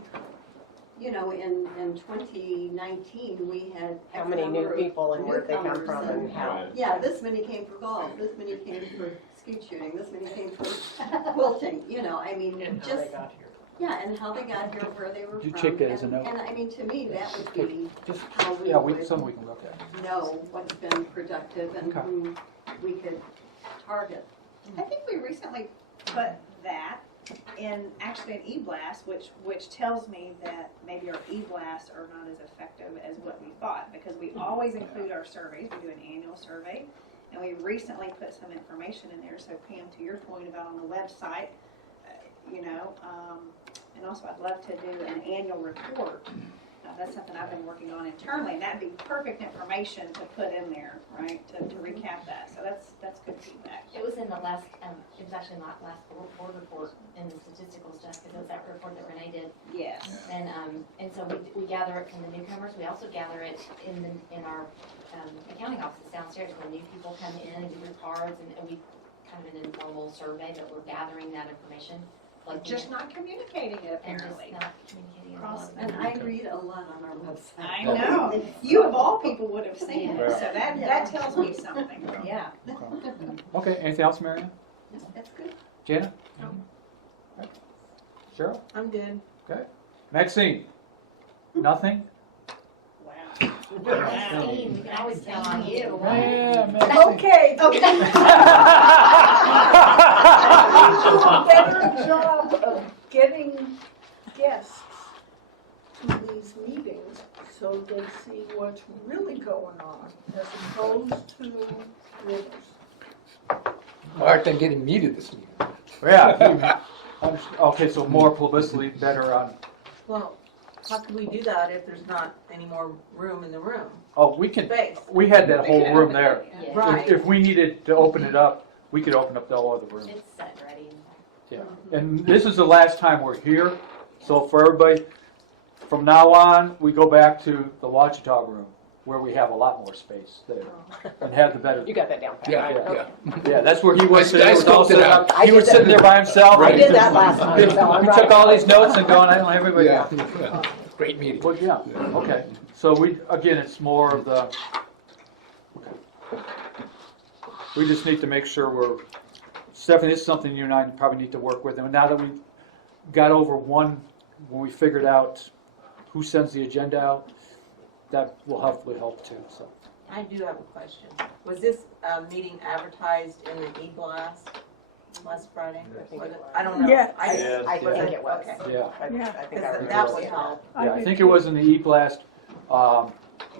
In 2019, we had How many new number of people and where they come newcomers from and how. Yeah, this many came for golf, this many came for skeet shooting, this many came for quilting, I mean, And how just, they got here. yeah, and how they got here, where they were You from. take that as a note. And I mean, to me, that would be Just, how we yeah, would something we can look at. know what's been productive and Okay. who we could target. I think we recently put that in actually an e-blast, which tells me that maybe our e-blasts are not as effective as what we thought, because we always include our surveys. We do an annual survey, and we recently put some information in there. So Pam, to your point about on the website, and also I'd love to do an annual report. That's something I've been working on internally, and that'd be perfect information to put in there, right, to recap that. So that's good feedback. It was in the last, it was actually not last board report in the statistical stuff, because it was that report that Renee did. Yes. And so we gather it from the newcomers. We also gather it in our accounting offices downstairs when new people come in and do their cards, and we kind of an informal survey, but we're gathering that information. Like Just not communicating it and just apparently. not communicating it Cross- well. And I read a lot on our website. I know, you of all people would have seen it, Yeah. so that tells me something, yeah. Okay, anything else, Mary Ann? That's good. Janet? Cheryl? I'm good. Okay. Maxine? Nothing? Wow. Maxine, we can always count on you. Yeah, Maxine. Okay. Okay. Do a better job of getting guests to these meetings so they see what's really going on as opposed to rumors. Hard than getting me to this meeting. Yeah. Okay, so more publicity, better on, Well, how can we do that if there's not any more room in the room? oh, we can, Space. we had that whole room there. Yeah. Right. If we needed to open it up, we could open up the whole other room. It's set and ready. Yeah. And this is the last time we're here, so for everybody, from now on, we go back to the Watchita room, where we have a lot more space there, and have the better. You got that down pat. Yeah. Yeah, that's where he was. I scoped it out. He was sitting there by himself. I did that last time, so I'm He right. took all these notes and going, I don't have everybody. Yeah. Great meeting. Well, yeah, okay. So we, again, it's more of the, we just need to make sure we're, Stephanie, this is something you and I probably need to work with. And now that we got over one, when we figured out who sends the agenda out, that will hopefully help too, so. I do have a question. Was this meeting advertised in the e-blast last Friday? I don't know. Yes. I think it was. Okay. Yeah. I think I Because remember that would seeing help. Yeah, I think it was in the e-blast.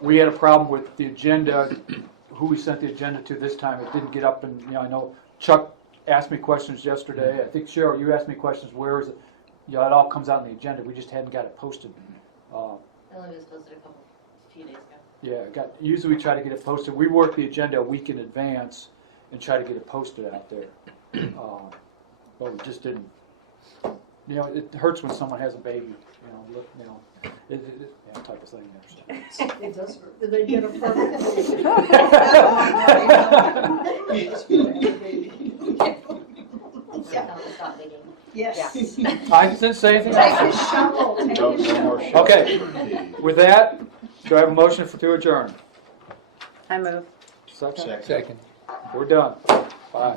We had a problem with the agenda, who we sent the agenda to this time. It didn't get up, and, you know, I know Chuck asked me questions yesterday. I think, Cheryl, you asked me questions, where is it? You know, it all comes out in the agenda. We just hadn't got it posted. It only was posted a few days ago. Yeah, usually we try to get it posted. We work the agenda a week in advance and try to get it posted out there. But we just didn't. You know, it hurts when someone has a baby, yeah, type of thing there. So. It does hurt. Did they get a permit? Stop digging. Yes. I didn't say anything Take else. his shovel, take No, his no more shovel. Okay, with that, do I have a motion to adjourn? I move. Second? Second. Second. We're done. Bye.